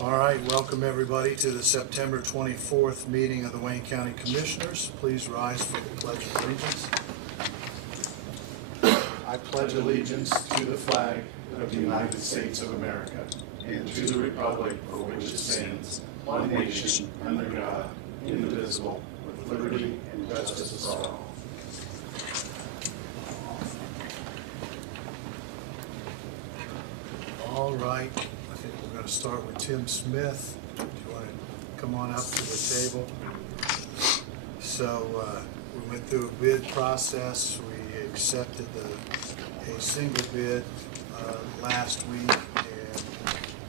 All right, welcome everybody to the September 24th meeting of the Wayne County Commissioners. Please rise for the Pledge of Allegiance. I pledge allegiance to the flag of the United States of America and to the republic for which it stands, one nation, under God, indivisible, with liberty and justice for all. All right, I think we're going to start with Tim Smith. Do you want to come on up to the table? So we went through a bid process. We accepted a single bid last week, and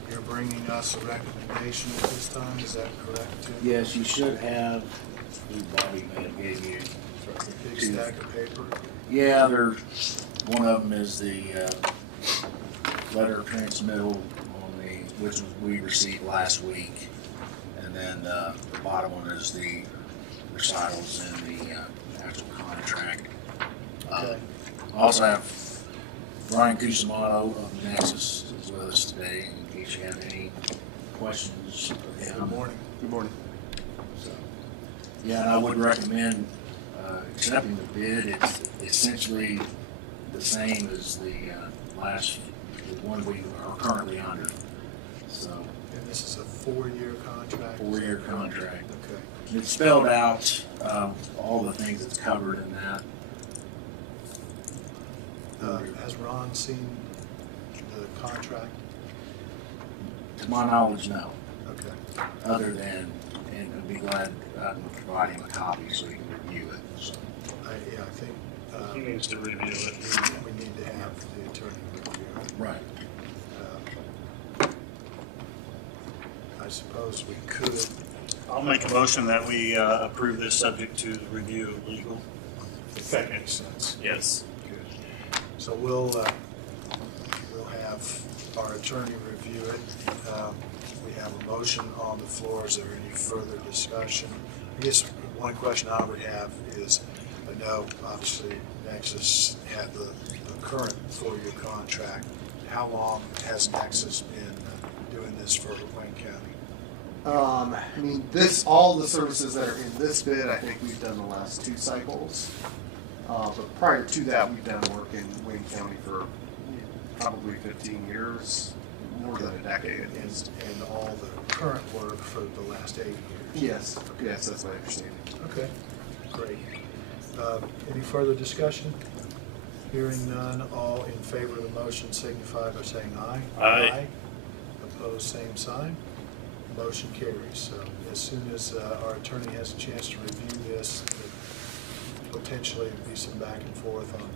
you're bringing us a recommendation at this time. Is that correct, Tim? Yes, you should have. Bobby may have gave you. A big stack of paper. Yeah, one of them is the letter of transmittal on which we received last week, and then the bottom one is the recitals and the actual contract. Okay. I also have Ryan Cusimano of Nexus is with us today in case you have any questions of him. Good morning. Good morning. So, yeah, and I would recommend accepting the bid. It's essentially the same as the one we are currently under. So, And this is a 4-year contract? 4-year contract. Okay. It's spelled out all the things that's covered in that. Has Ron seen the contract? To my knowledge, no. Okay. Other than, and I'd be glad I can provide him a copy so he can review it. So. I think He needs to review it. we need to have the attorney review it. Right. I suppose we could. I'll make a motion that we approve this subject to the review of legal. If that makes sense. Yes. Good. So we'll have our attorney review it. We have a motion on the floor. Is there any further discussion? I guess one question I would have is, I know obviously Nexus had the current 4-year contract. How long has Nexus been doing this for Wayne County? I mean, all the services that are in this bid, I think we've done the last 2 cycles. But prior to that, we've done work in Wayne County for probably 15 years, more than a decade. And all the current work for the last 8 years? Yes, yes, that's my understanding. Okay, great. Any further discussion? Hearing none, all in favor of the motion signify by saying aye. Aye. Opposed, same sign. Motion carries. So as soon as our attorney has a chance to review this, potentially be some back and forth on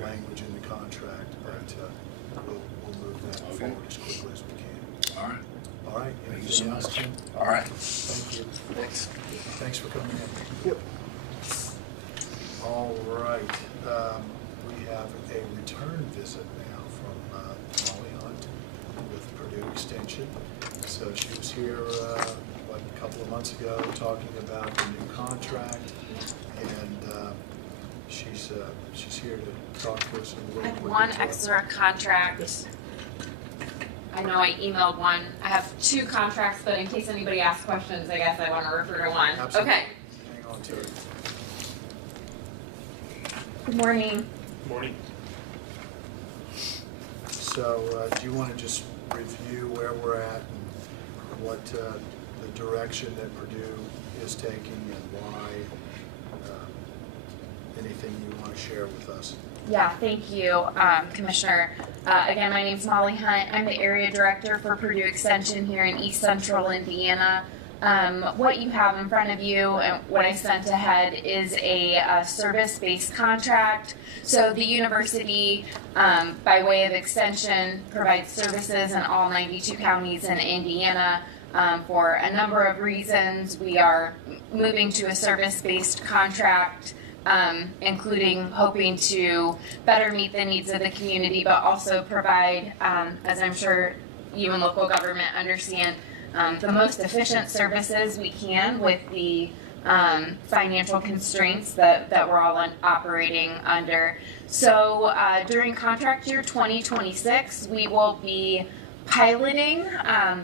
language in the contract, but we'll move that forward as quickly as we can. All right. All right, Thank you so anything else, much. Tim? All right. Thank you. Thanks. Thanks for coming in. Yep. All right, we have a return visit now from Molly Hunt with Purdue Extension. So she was here, a couple of months ago, talking about the new contract, and she's here to talk to us a I little have bit. one extra contract. I know I emailed one. I have 2 contracts, but in case anybody asks questions, I guess I want to refer to one. Absolutely. Okay. Hang on to it. Good morning. Morning. So do you want to just review where we're at and what the direction that Purdue is taking and why? Anything you want to share with us? Yeah, thank you, Commissioner. Again, my name's Molly Hunt. I'm the area director for Purdue Extension here in East Central Indiana. What you have in front of you and what I sent ahead is a service-based contract. So the university, by way of extension, provides services in all 92 counties in Indiana. For a number of reasons, we are moving to a service-based contract, including hoping to better meet the needs of the community, but also provide, as I'm sure you and local government understand, the most efficient services we can with the financial constraints that we're all operating under. So during contract year 2026, we will be piloting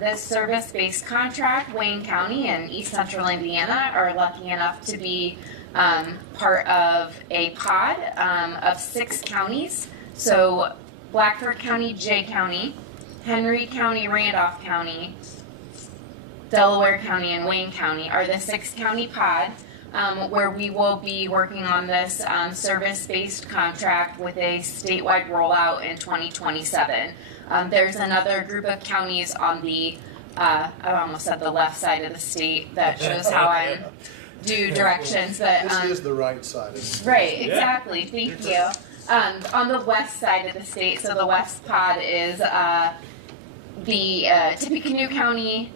this service-based contract. Wayne County and East Central Indiana are lucky enough to be part of a pod of 6 counties. So Blackford County, Jay County, Henry County, Randolph County, Delaware County, and Wayne County are the 6-county pod where we will be working on this service-based contract with a statewide rollout in 2027. There's another group of counties on the, I almost said the left side of the state, that shows how I do directions, but. This is the right side of the state. Right, exactly, thank you. On the west side of the state, so the west pod is the Tippecanoe County,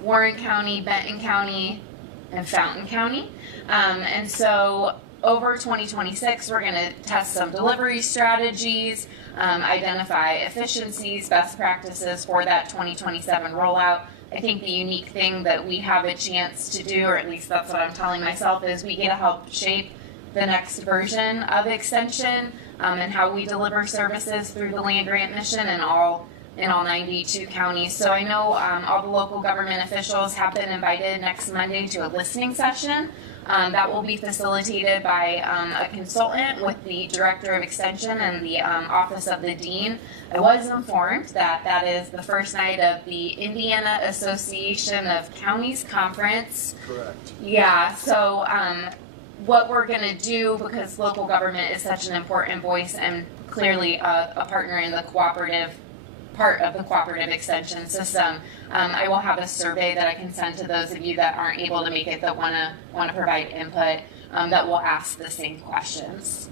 Warren County, Benton County, and Fountain County. And so over 2026, we're going to test some delivery strategies, identify efficiencies, best practices for that 2027 rollout. I think the unique thing that we have a chance to do, or at least that's what I'm telling myself, is we get to help shape the next version of Extension and how we deliver services through the land grant mission in all 92 counties. So I know all the local government officials have been invited next Monday to a listening session that will be facilitated by a consultant with the Director of Extension and the Office of the Dean. I was informed that that is the first night of the Indiana Association of Counties Conference. Correct. Yeah, so what we're going to do, because local government is such an important voice and clearly a partner in the cooperative part of the cooperative extension system, I will have a survey that I can send to those of you that aren't able to make it, that want to provide input, that will ask the same questions.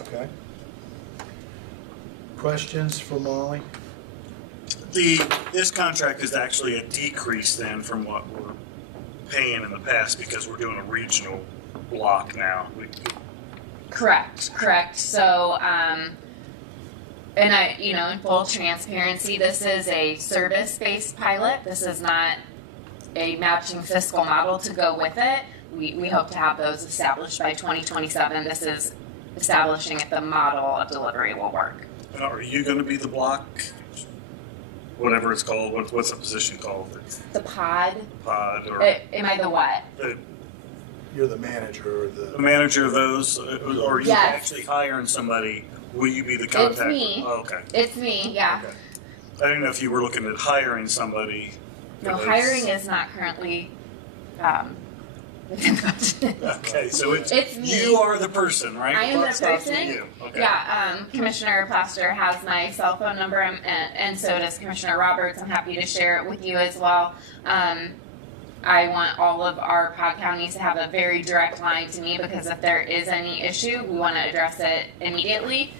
Okay. Questions for Molly? This contract is actually a decrease then from what we're paying in the past, because we're doing a regional block now. Correct. So, and I, in full transparency, this is a service-based pilot. This is not a matching fiscal model to go with it. We hope to have those established by 2027. This is establishing if the model of delivery will work. Are you going to be the block, whatever it's called? What's the position called? The pod? Pod, or Am I the what? You're the manager or the manager of those, or are you Yes. actually hiring somebody? Will you be the contact? It's me. Oh, okay. It's me, yeah. Okay. I didn't know if you were looking at hiring somebody. No, hiring is not currently within the budget. Okay, so it's me. You are the person, right? I am the Buck stops with person. you. Okay. Yeah, Commissioner Plaster has my cell phone number, and so does Commissioner Roberts. I'm happy to share it with you as well. I want all of our pod counties to have a very direct line to me, because if there is any issue, we want to address it immediately,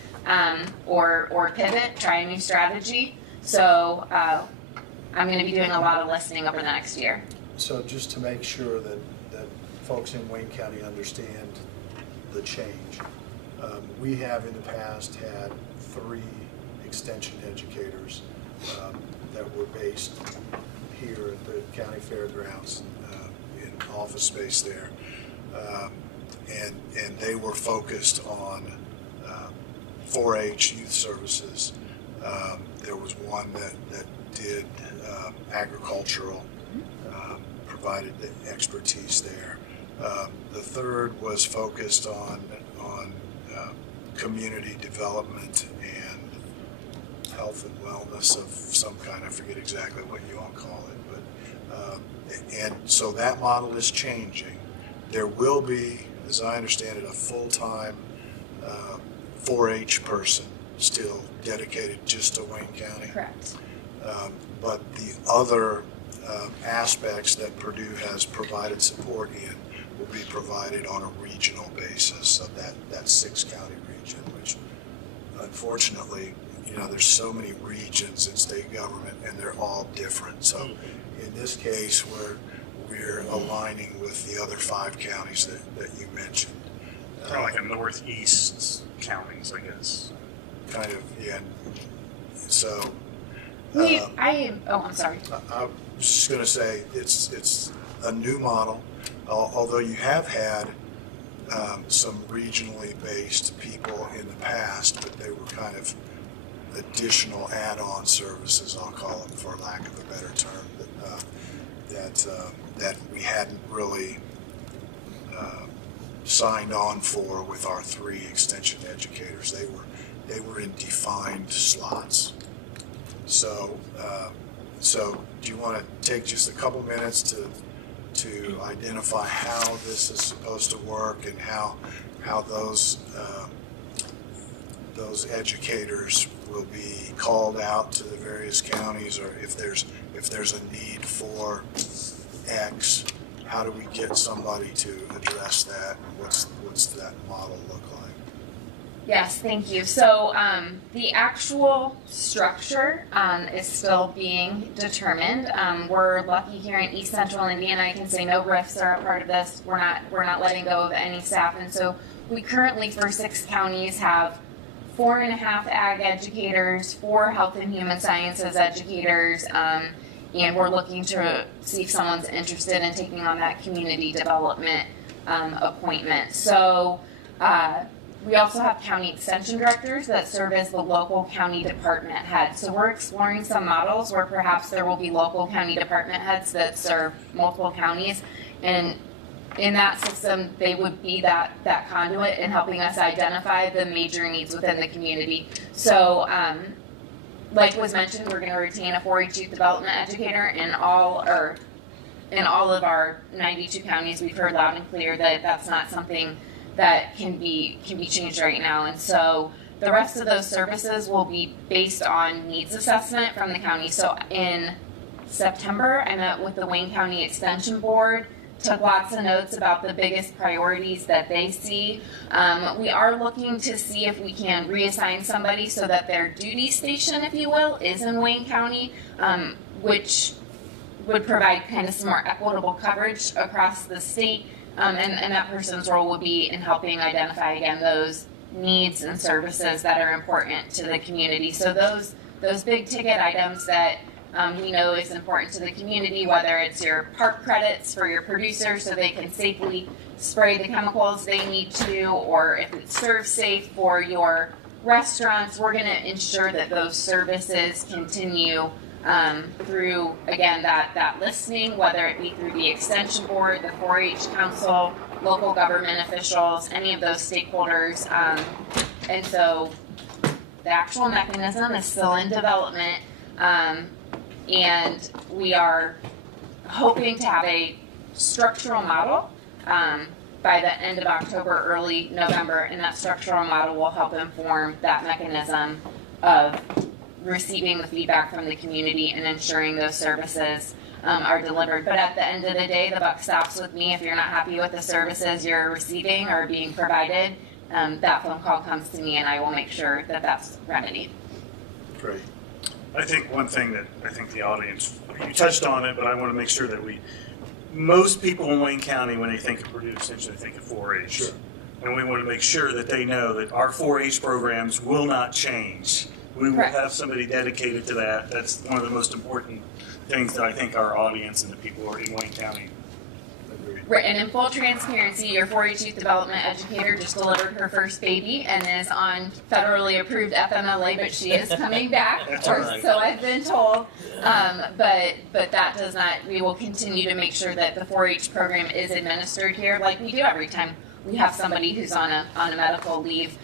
or pivot, try a new strategy. So I'm going to be doing a lot of listening over the next year. So just to make sure that folks in Wayne County understand the change, we have in the past had 3 extension educators that were based here at the county fairgrounds in office space there, and they were focused on 4-H youth services. There was one that did agricultural, provided the expertise there. The third was focused on community development and health and wellness of some kind. I forget exactly what you all call it, but and so that model is changing. There will be, as I understand it, a full-time 4-H person still dedicated just to Wayne County. Correct. But the other aspects that Purdue has provided support in will be provided on a regional basis of that 6-county region, which unfortunately, there's so many regions in state government and they're all different. So in this case, we're aligning with the other 5 counties that you mentioned. Kind of like a northeast counties, I guess. Kind of, yeah. So I'm sorry. I was just going to say it's a new model, although you have had some regionally based people in the past, but they were kind of additional add-on services, I'll call them for lack of a better term, that we hadn't really signed on for with our 3 extension educators. They were in defined slots. So do you want to take just a couple minutes to identify how this is supposed to work and how those educators will be called out to the various counties, or if there's a need for X, how do we get somebody to address that? What's that model look like? Yes, thank you. So the actual structure is still being determined. We're lucky here in East Central Indiana. I can say no RIFs are a part of this. We're not letting go of any staff, and so we currently, for 6 counties, have 4.5 ag educators, 4 health and human sciences educators, and we're looking to see if someone's interested in taking on that community development appointment. So we also have county extension directors that serve as the local county department heads. So we're exploring some models where perhaps there will be local county department heads that serve multiple counties, and in that system, they would be that conduit in helping us identify the major needs within the community. So, like was mentioned, we're going to retain a 4-H youth development educator in all of our 92 counties. We've heard loud and clear that that's not something that can be changed right now, and so the rest of those services will be based on needs assessment from the county. So in September, I met with the Wayne County Extension Board, took lots of notes about the biggest priorities that they see. We are looking to see if we can reassign somebody so that their duty station, if you will, is in Wayne County, which would provide kind of some more equitable coverage across the state. And that person's role would be in helping identify, again, those needs and services that are important to the community. So those big ticket items that we know is important to the community, whether it's your park credits for your producers so they can safely spray the chemicals they need to, or if it's serve safe for your restaurants, we're going to ensure that those services continue through, again, that listening, whether it be through the Extension Board, the 4-H Council, local government officials, any of those stakeholders. And so the actual mechanism is still in development, and we are hoping to have a structural model by the end of October, early November, and that structural model will help inform that mechanism of receiving the feedback from the community and ensuring those services are delivered. But at the end of the day, the buck stops with me. If you're not happy with the services you're receiving or being provided, that phone call comes to me and I will make sure that that's remedied. Great. I think one thing that I think the audience, you touched on it, but I want to make sure that most people in Wayne County, when they think of Purdue Extension, they think of 4-H. Sure. And we want to make sure that they know that our 4-H programs will not change. We will Correct. have somebody dedicated to that. That's one of the most important things that I think our audience and the people who are in Wayne County. Agreed. Right, and in full transparency, your 4-H youth development educator just delivered her first baby and is on federally approved FMLA, but she is coming back, That's or right. so I've been told. But that does not. We will continue to make sure that the 4-H program is administered here, like we do every time we have somebody who's on a medical leave.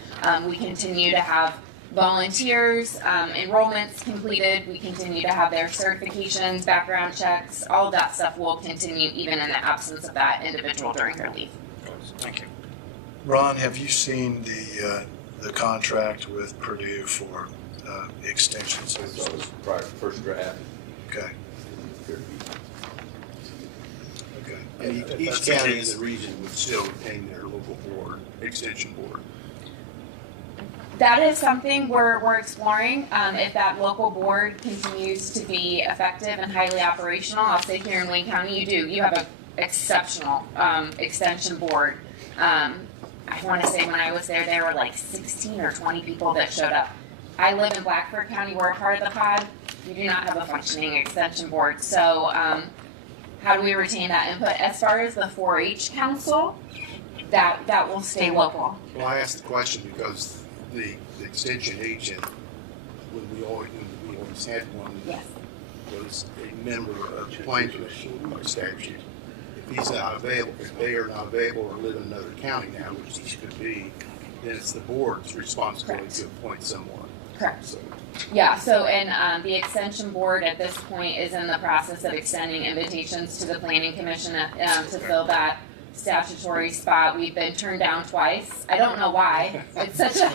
We continue to have volunteers, enrollments completed. We continue to have their certifications, background checks, all of that stuff will continue even in the absence of that individual during her leave. Thank you. Ron, have you seen the contract with Purdue for extension So services? it was prior to first draft. Okay. Okay. And If each that's the county in case. the region would still retain their local board, extension board. That is something we're exploring. If that local board continues to be effective and highly operational, I'll say here in Wayne County, you have an exceptional extension board. I want to say when I was there were like 16 or 20 people that showed up. I live in Blackford County, we're a part of the pod. We do not have a functioning extension board. So how do we retain that input? As far as the 4-H council, that will stay local. Well, I asked the question because the extension agent when we always had one, Yes. was a member of the planning commission by statute. If he's not available, if they are not available or live in another county now, which these could be, then it's the board's responsibility Correct. to appoint someone. Correct. So, Yeah, so, and the extension board at this point is in the process of extending invitations to the planning commission to fill that statutory spot. We've been turned down twice. I don't know why. It's such a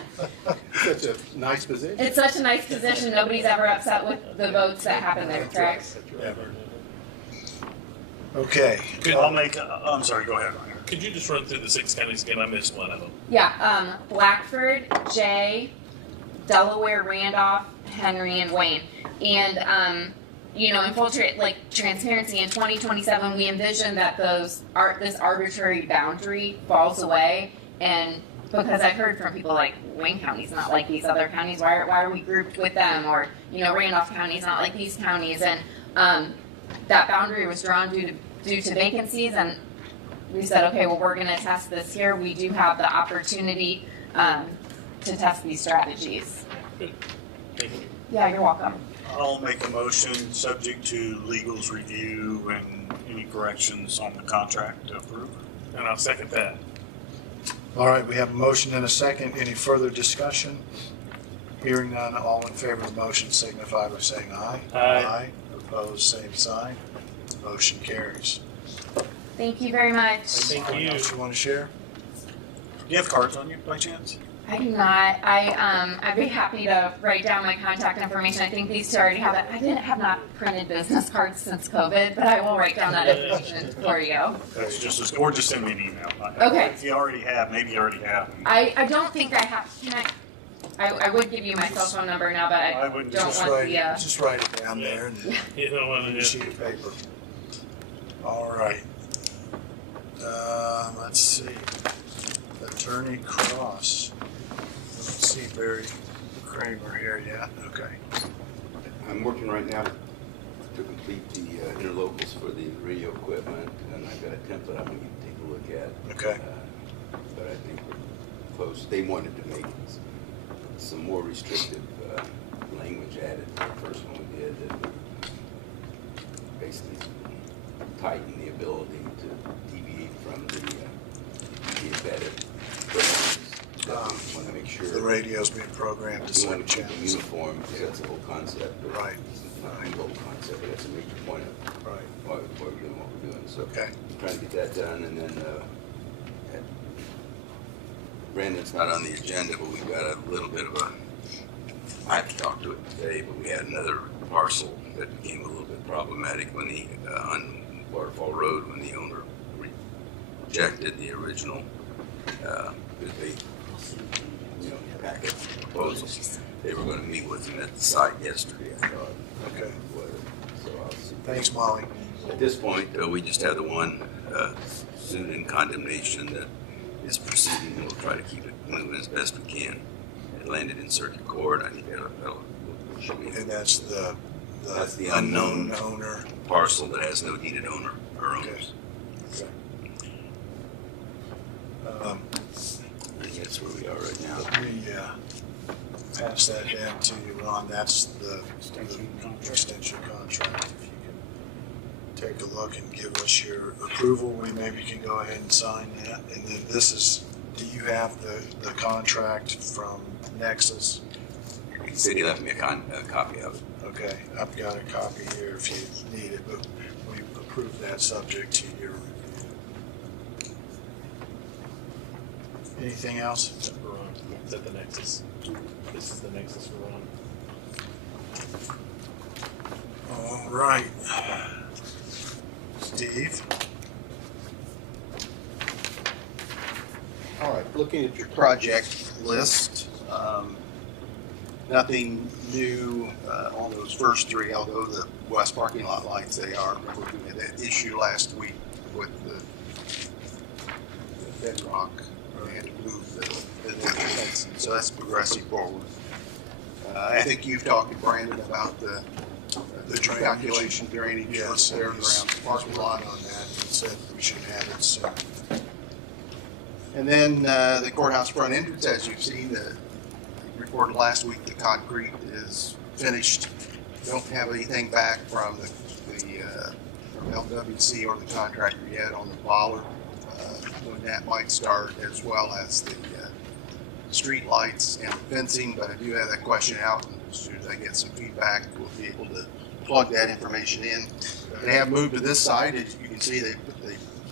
nice position. It's such a nice position. Nobody's ever upset with the votes that happen there, correct? Ever. Okay. I'll make, I'm sorry, go ahead, Ryan. Could you just run through the 6 counties again? I missed one of them. Yeah, Blackford, Jay, Delaware, Randolph, Henry, and Wayne. And, you know, in full transparency, in 2027, we envision that this arbitrary boundary falls away. And because I've heard from people like, Wayne County's not like these other counties, why are we grouped with them? Or, you know, Randolph County's not like these counties. And that boundary was drawn due to vacancies, and we said, okay, well, we're going to test this here. We do have the opportunity to test these strategies. Good. Thank you. Yeah, you're welcome. I'll make a motion subject to legal's review and any corrections on the contract to approve. And I'll second that. All right, we have a motion and a second. Any further discussion? Hearing none, all in favor of the motion signify by saying aye. Aye. Opposed, same sign. Motion carries. Thank you very much. Thank Anything you. else you want to share? Do you have cards on you by chance? I do not. I'd be happy to write down my contact information. I think these two already have it. I didn't have not printed business cards since COVID, but I will write down that information for you. That's or just send me an email. Okay. If you already have, maybe you already have. I don't think I have. Can I would give you my cell phone number now, but I wouldn't don't Just want write, the. just write it down there and You know what on it a is. sheet of paper. All right. Let's see. Attorney Cross. I don't see Barry Kramer here yet. Okay. I'm working right now to complete the interlocals for the radio equipment, and I've got a template I'm going to take a look at. Okay. But I think we're close. They wanted to make some more restrictive language added to the first one we did that would basically tighten the ability to deviate from the embedded programs. Want to make sure The radio's being programmed to we certain want to keep them channels. uniform, because that's the whole concept. But Right. It's not the whole concept, but that's a major point of Right. why we're doing what we're doing. So Okay. trying to get that done, and then Brandon's not on the agenda, but we've got a little bit of a, I have to talk to it today, but we had another parcel that became a little bit problematic when on Waterfall Road, when the owner rejected the original, because they, packet proposals. They were going to meet with him at the site yesterday, I thought. Okay. So I'll see. Thanks, Molly. At this point, we just have the one suit in condemnation that is proceeding. We'll try to keep it moving as best we can. It landed in circuit court. I think that'll should be And that's the That's the unknown unknown owner. parcel that has no deeded owner or Okay. owners. Okay. I think that's where we are right now. Let me pass that down to you, Ron. That's the extension contract. If you can take a look and give us your approval, we maybe can go ahead and sign that. And then this is, do you have the contract from Nexus? The city left me a copy of it. Okay, I've got a copy here if you need it, but we approved that subject to your review. Anything else? For Ron. Is that the Nexus? This is the Nexus for Ron. All right. Steve? All right, looking at your project list, nothing new on those first three, although the west parking lot lights, they are. Remember, we had that issue last week with the bedrock. We had to move the fence, so that's progressing forward. I think you've talked to Brandon about the drainage. calculation drainage Yes, there around the parking lot. on that. He said we should have it soon. And then the courthouse front entrance, as you've seen, the reported last week the concrete is finished. Don't have anything back from from LWC or the contractor yet on the bollard, when that might start, as well as the street lights and the fencing, but I do have that question out, and as soon as I get some feedback, we'll be able to plug that information in. They have moved to this side. As you can see, they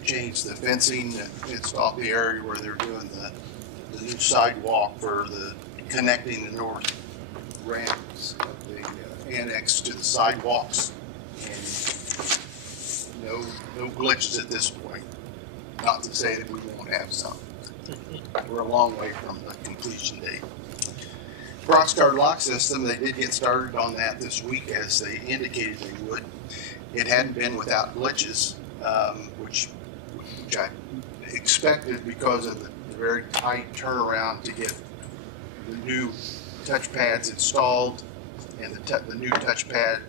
changed the fencing and fenced off the area where they're doing the new sidewalk for the connecting the north ramps of the annex to the sidewalks. And no glitches at this point. Not to say that we won't have some. We're a long way from the completion date. Crossguard lock system, they did get started on that this week as they indicated they would. It hadn't been without glitches, which I expected because of the very tight turnaround to get the new touchpads installed and the new touchpad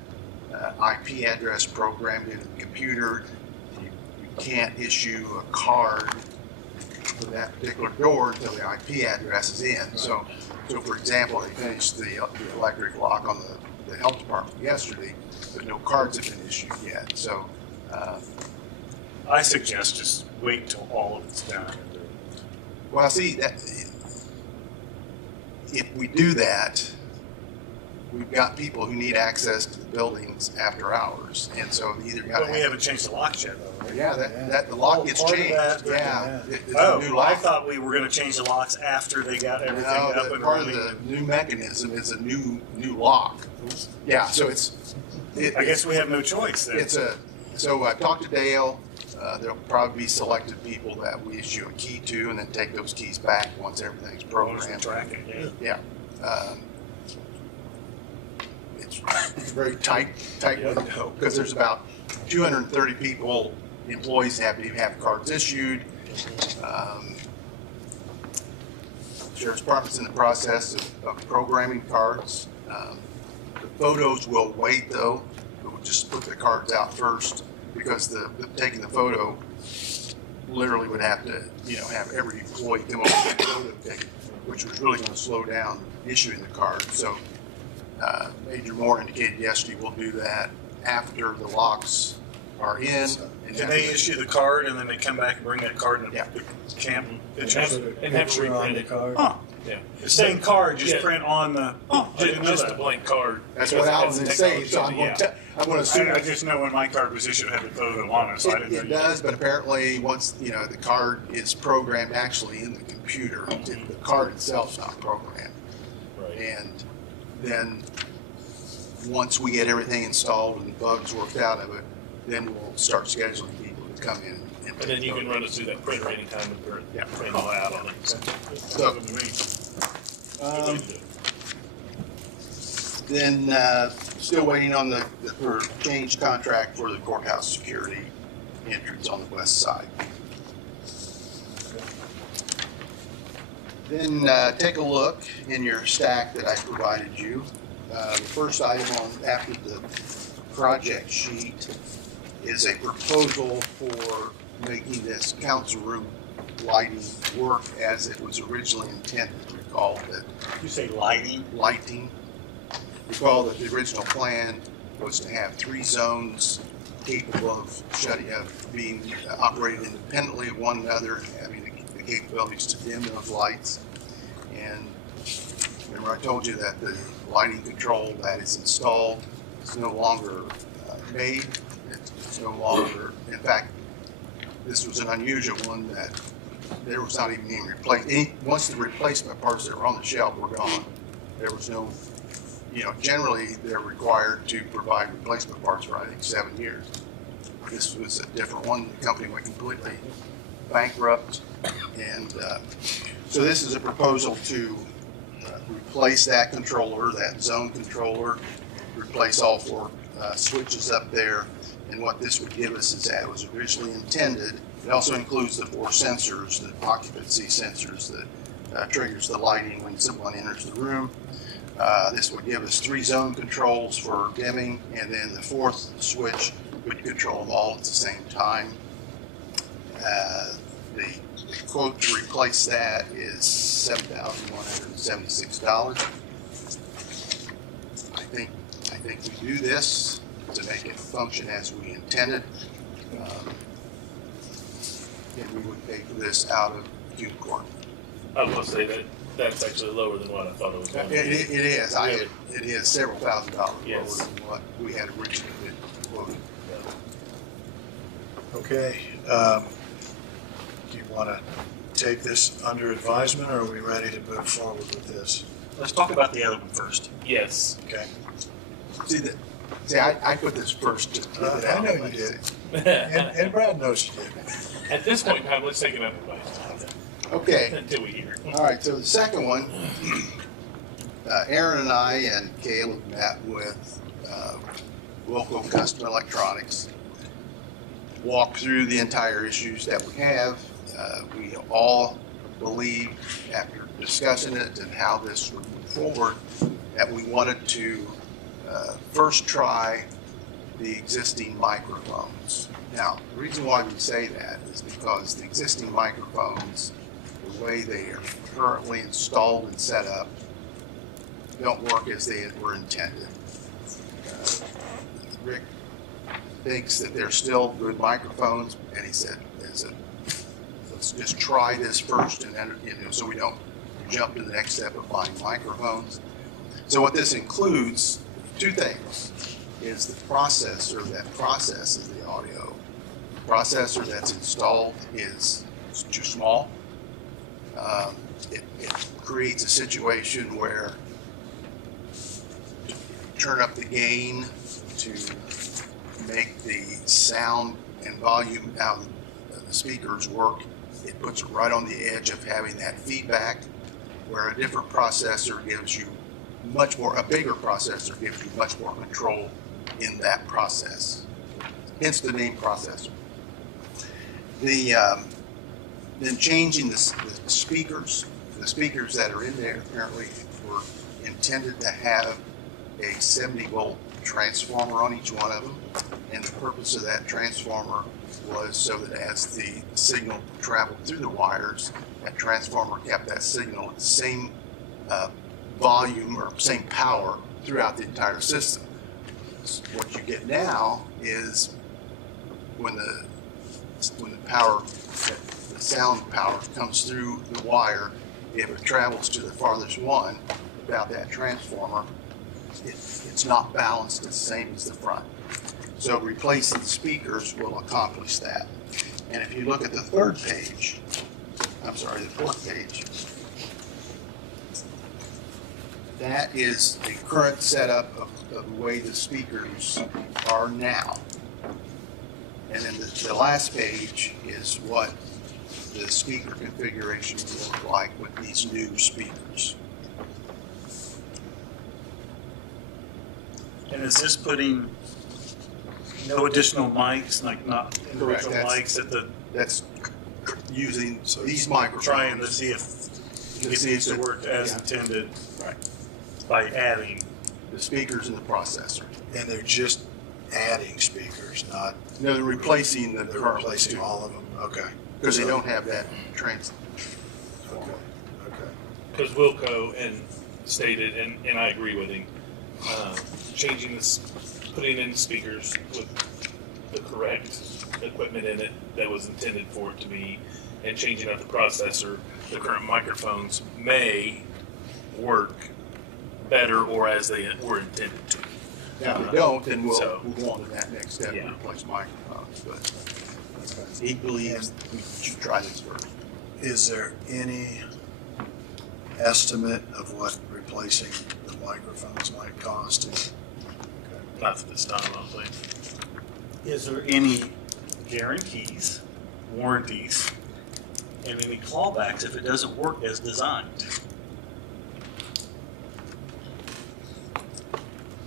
IP address programmed into the computer. You can't issue a card for that particular door until the IP address is in. So for example, they finished the electric lock on the health department yesterday, but no cards have been issued yet. So I suggest just wait until all of it's done. well, see that if we do that, we've got people who need access to the buildings after hours, and so they either got. But we haven't changed the locks yet, though, right? Yeah, that the lock gets part of changed. that, Yeah, it's Oh, a new lock. I thought we were going to change the locks after they got everything up and part of running. the new mechanism is a new lock. Yeah, so I guess we have no choice then. So I talked to Dale. There'll probably be selected people that we issue a key to, and then take those keys back once everything's programmed. Track it, yeah. Yeah. It's very tight window because there's about 230 people, employees have to have cards issued. Sheriff's Department's in the process of programming cards. The photos will wait though. We'll just put the cards out first because taking the photo literally would have to, have every employee come over with a photo taken, which was really going to slow down issuing the card. So Major Moore indicated yesterday we'll do that after the locks are in. And Can they issue the card and then they come back and bring that card in the camp? And have to reprint it. Huh. Yeah. The same card, just Yeah. print on the. Oh, I didn't know Just a that. blank card. That's what Alan's That's saying, so I'm technology, going to assume I just know when my card was issued, it had the photo on it, so I didn't know. it does, but apparently once, the card is programmed actually in the computer, the card itself's not programmed. Right. And then once we get everything installed and the bugs worked out of it, then we'll start scheduling people to come in. And then you can run it through that printer anytime and print all out on it. So, then still waiting on for change contract for the courthouse security entrance on the west side. Then take a look in your stack that I provided you. The first item after the project sheet is a proposal for making this council room lighting work as it was originally intended. Recall that You say lighting? lighting. Recall that the original plan was to have 3 zones capable of being operated independently of one another, and having the capabilities to dim those lights. And remember I told you that the lighting control that is installed is no longer made. It's no longer, in fact, this was an unusual one that there was not even any replacement. Once the replacement parts that were on the shelf were gone, there was no, generally they're required to provide replacement parts for I think 7 years. This was a different one. The company went completely bankrupt, and so this is a proposal to replace that controller, that zone controller, replace all 4 switches up there. And what this would give us is that it was originally intended. It also includes the 4 sensors, the occupancy sensors that triggers the lighting when someone enters the room. This would give us 3 zone controls for dimming, and then the 4th switch would control them all at the same time. The the quote to replace that is $7,176. I think we do this to make it function as we intended. And we would pay for this out of June court. I was gonna say that that's actually lower than what I thought it was going to be. It is. Really? It is several $1,000s lower Yes. than what we had originally been quoted. Okay, do you want to take this under advisement, or are we ready to move forward with this? Let's talk about the other one first. Yes. Okay. I put this first just to get it I out. know you did, and Brad knows you did. At this point in time, let's take it under advisement Okay. until we hear. All right, so the second one, Aaron and I and Caleb met with local custom electronics, walked through the entire issues that we have. We all believe, after discussing it and how this would move forward, that we wanted to first try the existing microphones. Now, the reason why we say that is because the existing microphones, the way they are currently installed and set up, don't work as they were intended. Rick thinks that they're still good microphones, and he said, let's just try this first, and then, so we don't jump to the next step of buying microphones. So what this includes, two things, is the processor that processes the audio. The processor that's installed is too small. It creates a situation where you turn up the gain to make the sound and volume out of the speakers work. It puts it right on the edge of having that feedback, where a different processor gives you a bigger processor gives you much more control in that process. Hence the name processor. Then changing the speakers that are in there apparently were intended to have a 70-volt transformer on each one of them, and the purpose of that transformer was so that as the signal traveled through the wires, that transformer kept that signal at the same volume or same power throughout the entire system. What you get now is when the power, the sound power comes through the wire, if it travels to the farthest one without that transformer, it's not balanced the same as the front. So replacing the speakers will accomplish that. And if you look at the fourth page, that is the current setup of the way the speakers are now. And then the last page is what the speaker configuration will look like with these new speakers. And is this putting no additional mics, like not individual mics at the, That's using these microphones. trying to see if it needs to work as intended Right. by adding? The speakers and the processor. And they're just adding speakers, not, No, they're replacing the they're current replacing all of them, okay. because they don't have that trans. Okay, okay. Because Wilco stated, and I agree with him, changing this, putting in speakers with the correct equipment in it that was intended for it to be, and changing out the processor, the current microphones may work better or as they were intended to. Now, if they don't, then we'll So- go on to that next step Yeah. and replace microphones. But he believes we should try this first. Is there any estimate of what replacing the microphones might cost? Not for this time, I don't think. Is there any guarantees, warranties, and any clawbacks if it doesn't work as designed?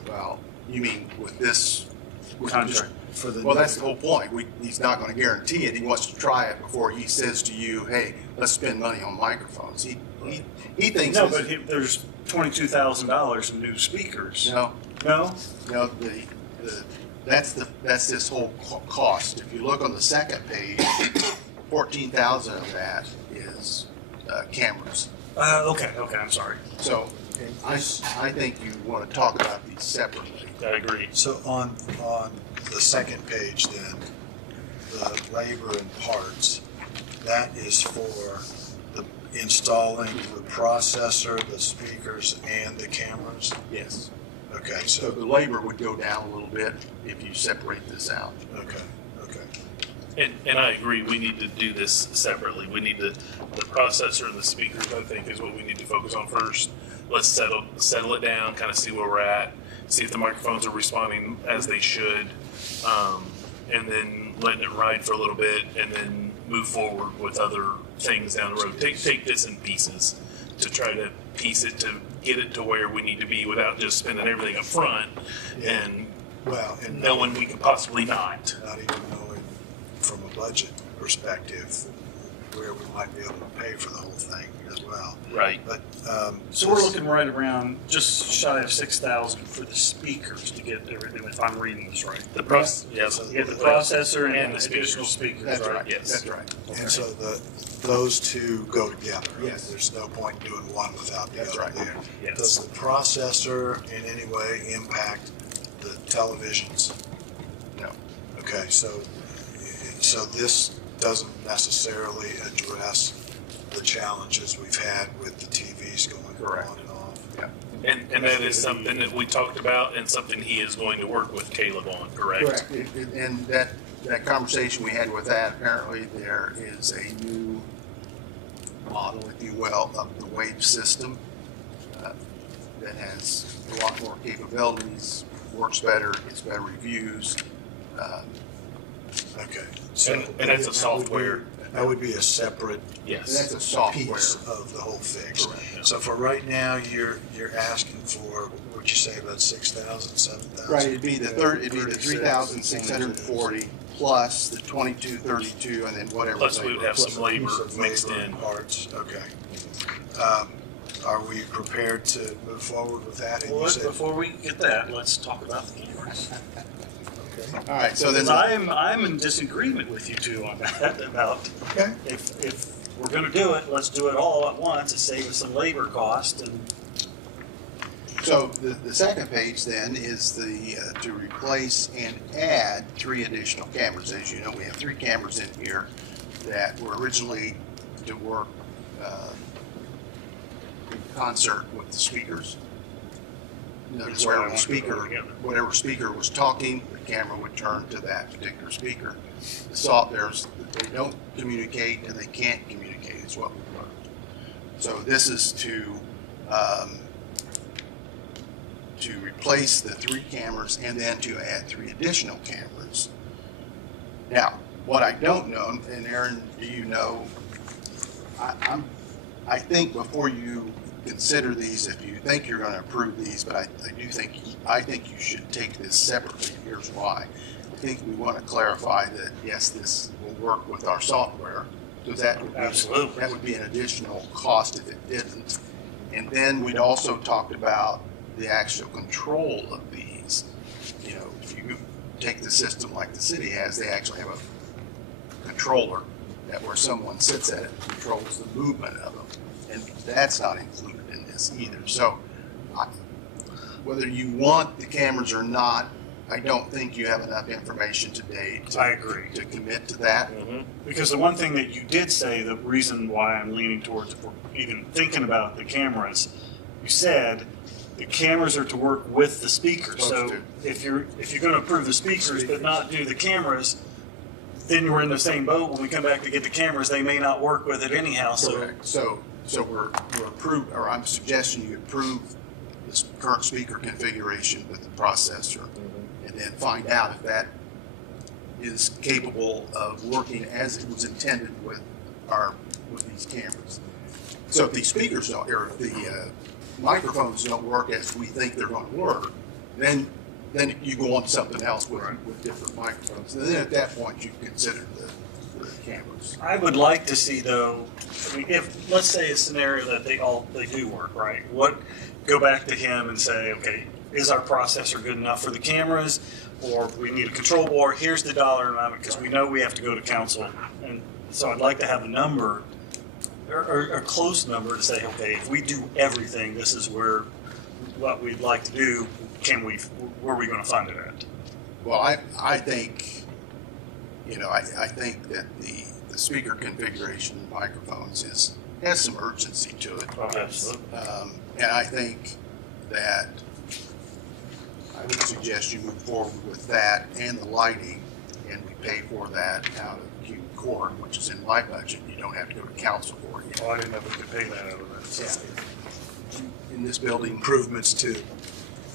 Well, you mean with this Contract. For the Well, that's the whole point. He's not going to guarantee it. He wants to try it before he says to you, "Hey, let's spend money on microphones." He thinks No, this- but there's $22,000 in new speakers. no. No? No, that's this whole cost. If you look on the second page, 14,000 of that is cameras. Okay, I'm sorry. So I think you want to talk about these separately. I agree. So on the second page then, the labor and parts, that is for the installing the processor, the speakers, and the cameras? Yes. Okay, So so, the labor would go down a little bit if you separate this out. okay. And I agree, we need to do this separately. We need the processor and the speakers, I think, is what we need to focus on first. Let's settle it down, kind of see where we're at, see if the microphones are responding as they should, and then letting it ride for a little bit, and then move forward with other things down the road. Take this in pieces to try to piece it to get it to where we need to be without just spending everything up front Yeah. and Well, and knowing we could possibly not. not even knowing from a budget perspective where we might be able to pay for the whole thing as well. Right. But, So we're looking right around just shy of 6,000 for the speakers to get everything, if I'm reading this right. The process, yes. You get the processor and And the the speakers. additional speakers, That's right? right. Yes. That's right. And so those two go together. Yes. There's no point in doing one without the That's other right. there. Yes. Does the processor in any way impact the televisions? No. Okay, so this doesn't necessarily address the challenges we've had with the TVs going Correct. on and off. Yeah. And that is something that we talked about and something he is going to work with Caleb on, correct? Correct. And that conversation we had with that, apparently there is a new model, if you will, of the wave system that has a lot more capabilities, works better, gets better reviews. Okay. So And that's a that would be- software. That would be a separate And Yes. that's a software. piece of the whole fix. Correct. So for right now, you're asking for, what'd you say, about 6,000, 7,000? Right, it'd be the 3,640 plus the 2232 and then whatever. Plus we would have Plus some a piece labor of mixed labor in. and parts, okay. Are we prepared to move forward with that? And you Well, said- before we get that, let's talk about the cameras. Okay. All right, so then. Because I'm in disagreement with you two on that, about Okay. if we're gonna do it, let's do it all at once and save us some labor cost and. So the second page then is to replace and add 3 additional cameras. As you know, we have 3 cameras in here that were originally to work in concert with the speakers. In other words, whatever speaker was talking, the camera would turn to that particular speaker. The softwares, they don't communicate and they can't communicate is what we learned. So this is to replace the 3 cameras and then to add 3 additional cameras. Now, what I don't know, and Aaron, do you know, I think before you consider these, if you think you're going to approve these, but I think you should take this separately. Here's why. I think we want to clarify that yes, this will work with our software, because that would be an additional cost if it didn't. And then we'd also talked about the actual control of these. You know, if you take the system like the city has, they actually have a controller that where someone sits at it and controls the movement of them. And that's not included in this either. So whether you want the cameras or not, I don't think you have enough information today I agree. to commit to that. Because the one thing that you did say, the reason why I'm leaning towards even thinking about the cameras, you said the cameras are to work with the speakers. So if you're going to approve the speakers but not do the cameras, then we're in the same boat. When we come back to get the cameras, they may not work with it anyhow. Correct. So we're approved, or I'm suggesting you approve this current speaker configuration with the processor, and then find out if that is capable of working as it was intended with these cameras. So if these speakers don't, or if the microphones don't work as we think they're going to work, then you go on to something else with different microphones. And then at that point, you consider the cameras. I would like to see, though, I mean, if, let's say a scenario that they do work, right? Go back to him and say, okay, is our processor good enough for the cameras? Or we need a control board, here's the dollar amount, because we know we have to go to council and So I'd like to have a number, or a close number to say, okay, if we do everything, this is what we'd like to do. Where are we going to fund it at? Well, I think, I think that the speaker configuration of microphones has some urgency to it. Oh, absolutely. And I think that I would suggest you move forward with that and the lighting, and we pay for that out of Q Court, which is in my budget. You don't have to go to council for it. Oh, I didn't know we could pay that out of that. So. In this building, Improvements to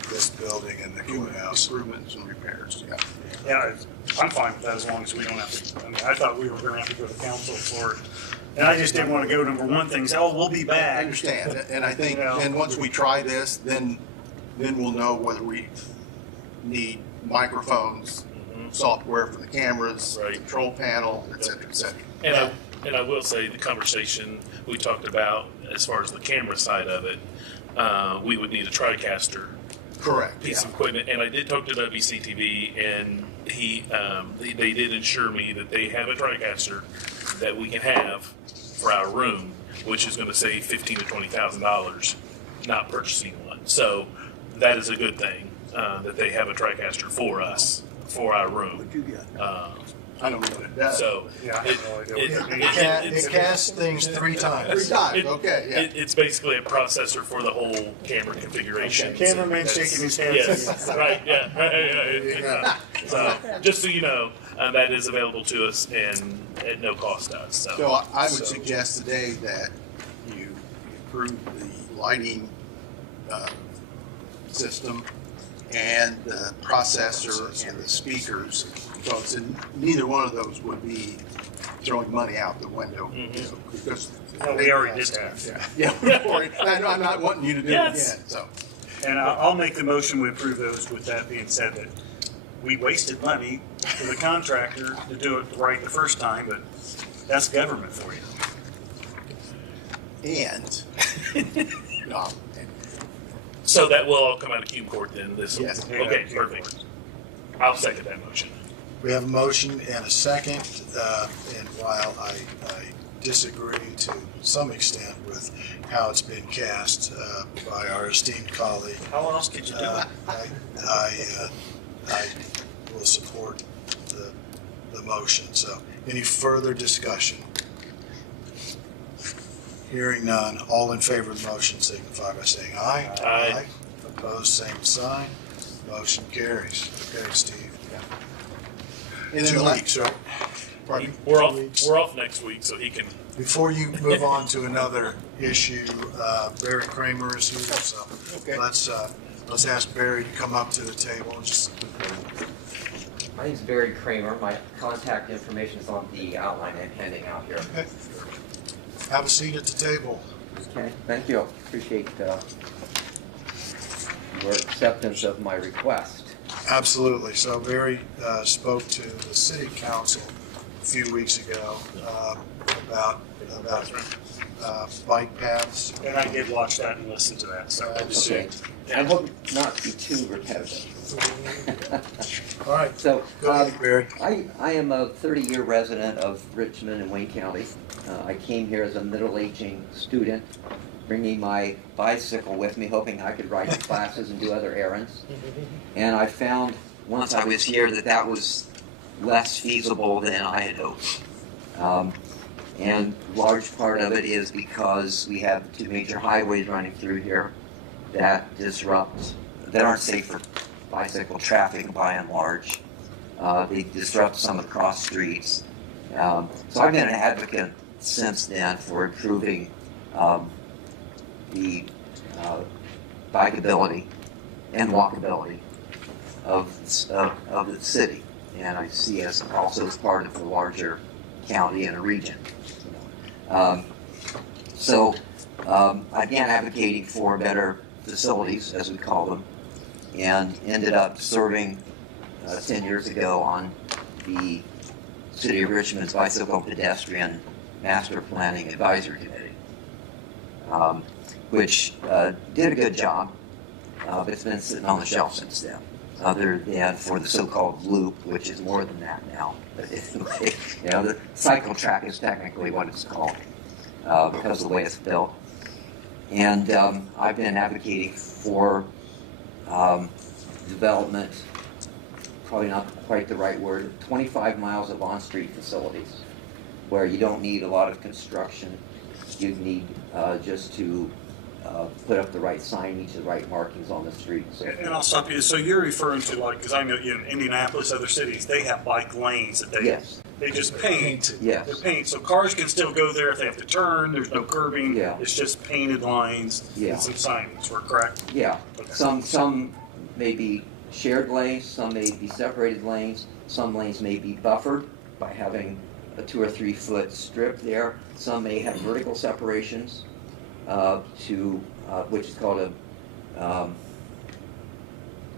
this building and the courthouse. improvements and repairs, yeah. Yeah, I'm fine with that as long as we don't have to. I mean, I thought we were going to have to go to council for it, and I just didn't want to go number one thing. Say, oh, we'll be I back. understand, and I think, You know. and once we try this, then we'll know whether we need microphones, software for the cameras, Right. control panel, et cetera, et cetera. And I will say the conversation we talked about as far as the camera side of it, we would need a TriCaster Correct, piece yeah. of equipment. And I did talk to WCTV, and they did assure me that they have a TriCaster that we can have for our room, which is going to save $15,000 to $20,000 not purchasing one. So that is a good thing that they have a TriCaster for us for our room. I don't know what it does. So Yeah, I have no idea what that means. It casts things 3 times. 3 times, It- okay, yeah. It's basically a processor for the whole camera configuration. Cameraman shaking his head. Yes, right, yeah. Yeah. So, just so you know, that is available to us and at no cost to us. So I would suggest today that you approve the lighting system and the processor and the speakers, because neither one of those would be throwing money out the window. Because No, we already did that. Yeah, I'm not wanting you to do it Yes. again, so. And I'll make the motion we approve those. With that being said, that we wasted money for the contractor to do it right the first time, but that's government for you. And, no, So that will all come out of Cume Court then, this? Yes. Okay, perfect. I'll second that motion. We have a motion and a second, and while I disagree to some extent with how it's been cast by our esteemed colleague, How else could you do it? I will support the motion. So, any further discussion? Hearing none, all in favor of the motion signify by saying aye. Aye. Opposed, same sign. Motion carries. Okay, Steve. And then 2 the weeks, right? Pardon me? We're 2 off, weeks. we're off next week, so he can, Before you move on to another issue, Barry Kramer is here, so Okay. let's ask Barry to come up to the table and just. My name's Barry Kramer. My contact information is on the outline I'm handing out here. Okay. Have a seat at the table. Okay, thank you. Appreciate your acceptance of my request. Absolutely. So Barry spoke to the city council a few weeks ago about bike paths. And I did watch that and listen to that, so. Okay. I hope not to be too repetitive. All right. So, Go ahead, Barry. I am a 30-year resident of Richmond and Wayne County. I came here as a middle-aging student, bringing my bicycle with me, hoping I could ride to classes and do other errands. And I found once I was here that was less feasible than I had hoped. And large part of it is because we have 2 major highways running through here that aren't safe for bicycle traffic by and large. They disrupt some of the cross streets. So I've been an advocate since then for improving the bikeability and walkability of the city, and I see us also as part of the larger county and a region. So I began advocating for better facilities, as we call them, and ended up serving 10 years ago on the City of Richmond's Bicycle and Pedestrian Master Planning Advisory Committee, which did a good job, but it's been sitting on the shelf since then. other than for the so-called loop, which is more than that now. But anyway, the cycle track is technically what it's called because of the way it's built. And I've been advocating for development, probably not quite the right word, 25 miles of on-street facilities where you don't need a lot of construction. You need just to put up the right signage, the right markings on the street. And I'll stop you. So you're referring to, like, because I know in Indianapolis, other cities, they have bike lanes that they just paint. Yes. They paint, so cars can still go there if they have to turn. There's no curbing. Yeah. It's just painted lines Yeah. and some signage. We're correct. Yeah. Okay. Some may be shared lanes, some may be separated lanes, some lanes may be buffered by having a 2 or 3 foot strip there. Some may have vertical separations which is called a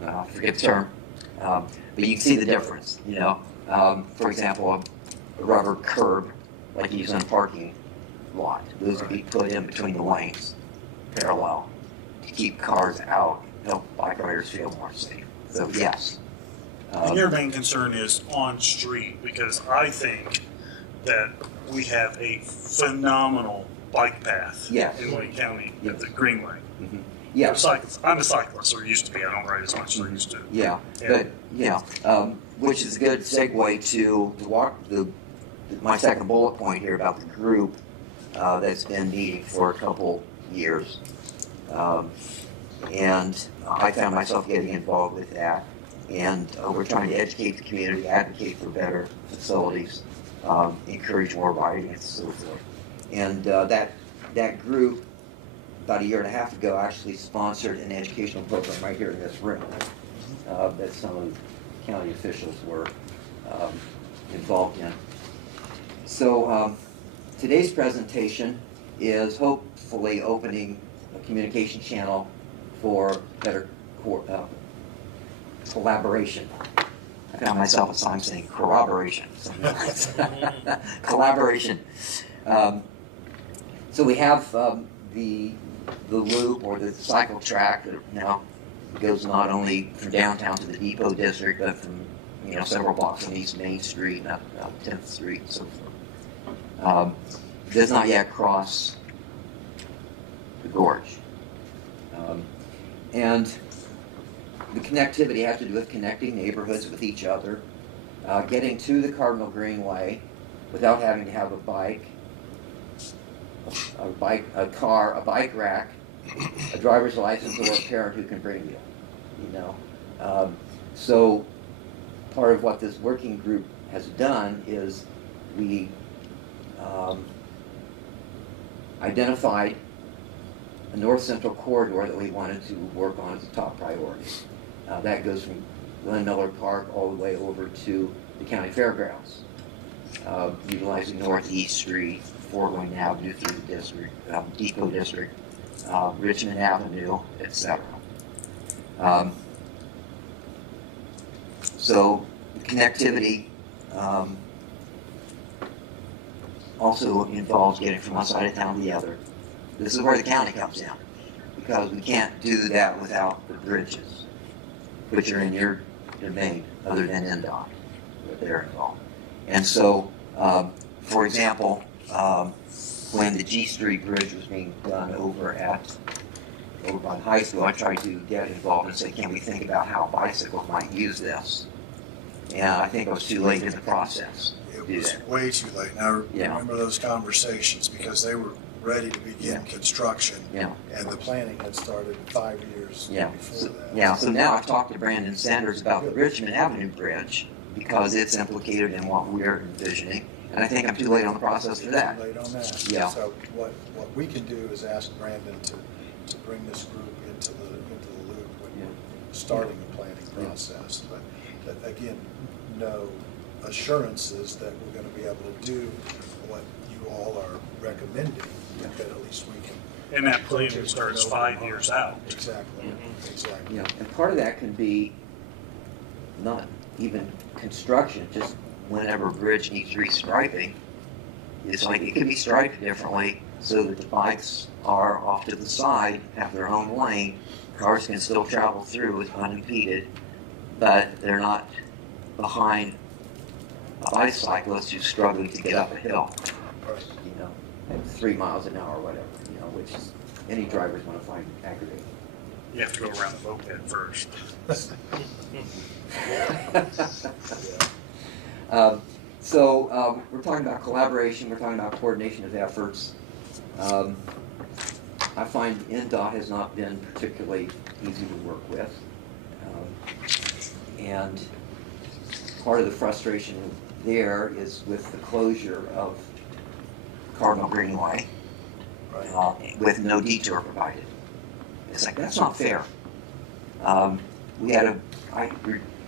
I forget the term, but you can see the difference. For example, a rubber curb like you use in a parking lot. Those would be put in between the lanes, parallel, to keep cars out, help bike riders feel more safe. So yes. And your main concern is on street, because I think that we have a phenomenal bike path Yes. in Wayne County, Yes. the Greenway. Mm-hmm. Yeah. I'm a cyclist, or used to be. I don't ride as much as I used to. Yeah, And- which is a good segue to my second bullet point here about the group that's been meeting for a couple years. And I found myself getting involved with that. And we're trying to educate the community, advocate for better facilities, encourage more riding and so forth. And that group, about a year and a half ago, actually sponsored an educational program right here in this room that some of the county officials were involved in. So today's presentation is hopefully opening a communication channel for better collaboration. I found myself at times saying corroboration. Collaboration. So we have the loop or the cycle track that now goes not only from downtown to the Depot District, but from several blocks on East Main Street and up 10th Street and so forth. Does not yet cross the gorge. And the connectivity has to do with connecting neighborhoods with each other, getting to the Cardinal Greenway without having to have a bike, a car, a bike rack, a driver's license, or a parent who can bring you. So part of what this working group has done is we identified a north central corridor that we wanted to work on as a top priority. That goes from Glen Miller Park all the way over to the county fairgrounds, utilizing Northeast Street, Fort Wayne Avenue through the district, Depot District, Richmond Avenue, etc. So connectivity also involves getting from one side of town to the other. This is where the county comes in, because we can't do that without the bridges, which are in your domain, other than NDOT, but they're involved. And so, for example, when the G Street Bridge was being done over by the high school, I tried to get involved and say, can we think about how bicycles might use this? And I think I was too late in the process. It was way too late. Now, Yeah. remember those conversations, because they were ready to begin Yeah. construction, Yeah. and the planning had started 5 years Yeah. before So, that. yeah. So now I've talked to Brandon Sanders about the Richmond Avenue Bridge because it's implicated in what we're envisioning, and I think I'm too late on the process for that. Too late on that. Yeah. So what we can do is ask Brandon to bring this group into the loop when Yeah. we're starting the planning process. But again, no assurances that we're going to be able to do what you all are recommending, but at least we can. And that planning starts 5 years out. Exactly, exactly. Yeah, and part of that can be not even construction, just whenever a bridge needs restriping. It's like it can be striped differently so that the bikes are off to the side, have their own lane, cars can still travel through unimpeded, but they're not behind a bicyclist who's struggling to get up a hill, Right. you know, at 3 miles an hour or whatever, you know, which is, any drivers want to find aggravating. You have to go around the moped first. We're talking about collaboration, we're talking about coordination of efforts. I find NDOT has not been particularly easy to work with. And part of the frustration there is with the closure of Cardinal Greenway with no detour provided. It's like, that's not fair. I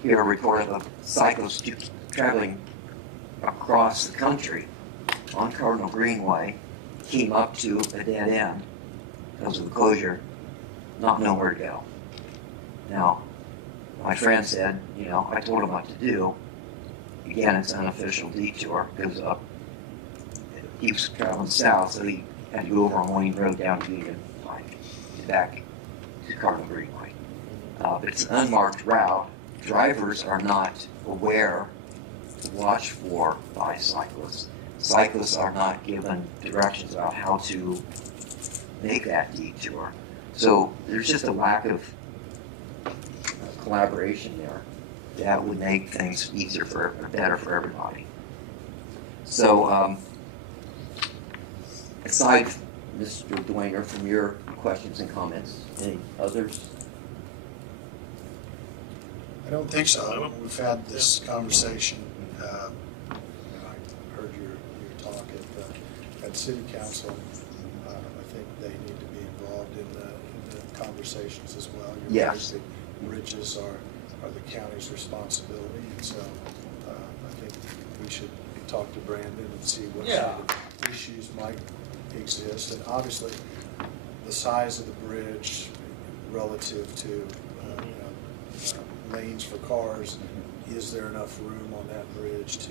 hear a report of a cyclist traveling across the country on Cardinal Greenway, came up to a dead end because of the closure, not know where to go. Now, my friend said, you know, I told him what to do. Again, it's an unofficial detour because he was traveling south, so he had to go over on Wayne Road down to Union Pike, back to Cardinal Greenway. But it's an unmarked route. Drivers are not aware to watch for bicyclists. Cyclists are not given directions about how to make that detour. So there's just a lack of collaboration there that would make things easier or better for everybody. So aside, Mr. Dwayner, from your questions and comments, any others? I don't think so. We've had this conversation. I heard your talk at City Council. I think they need to be involved in the conversations as well. Yes. The bridges are the county's responsibility, and so I think we should talk to Brandon and see what kind of issues might exist. And obviously, the size of the bridge relative to lanes for cars, is there enough room on that bridge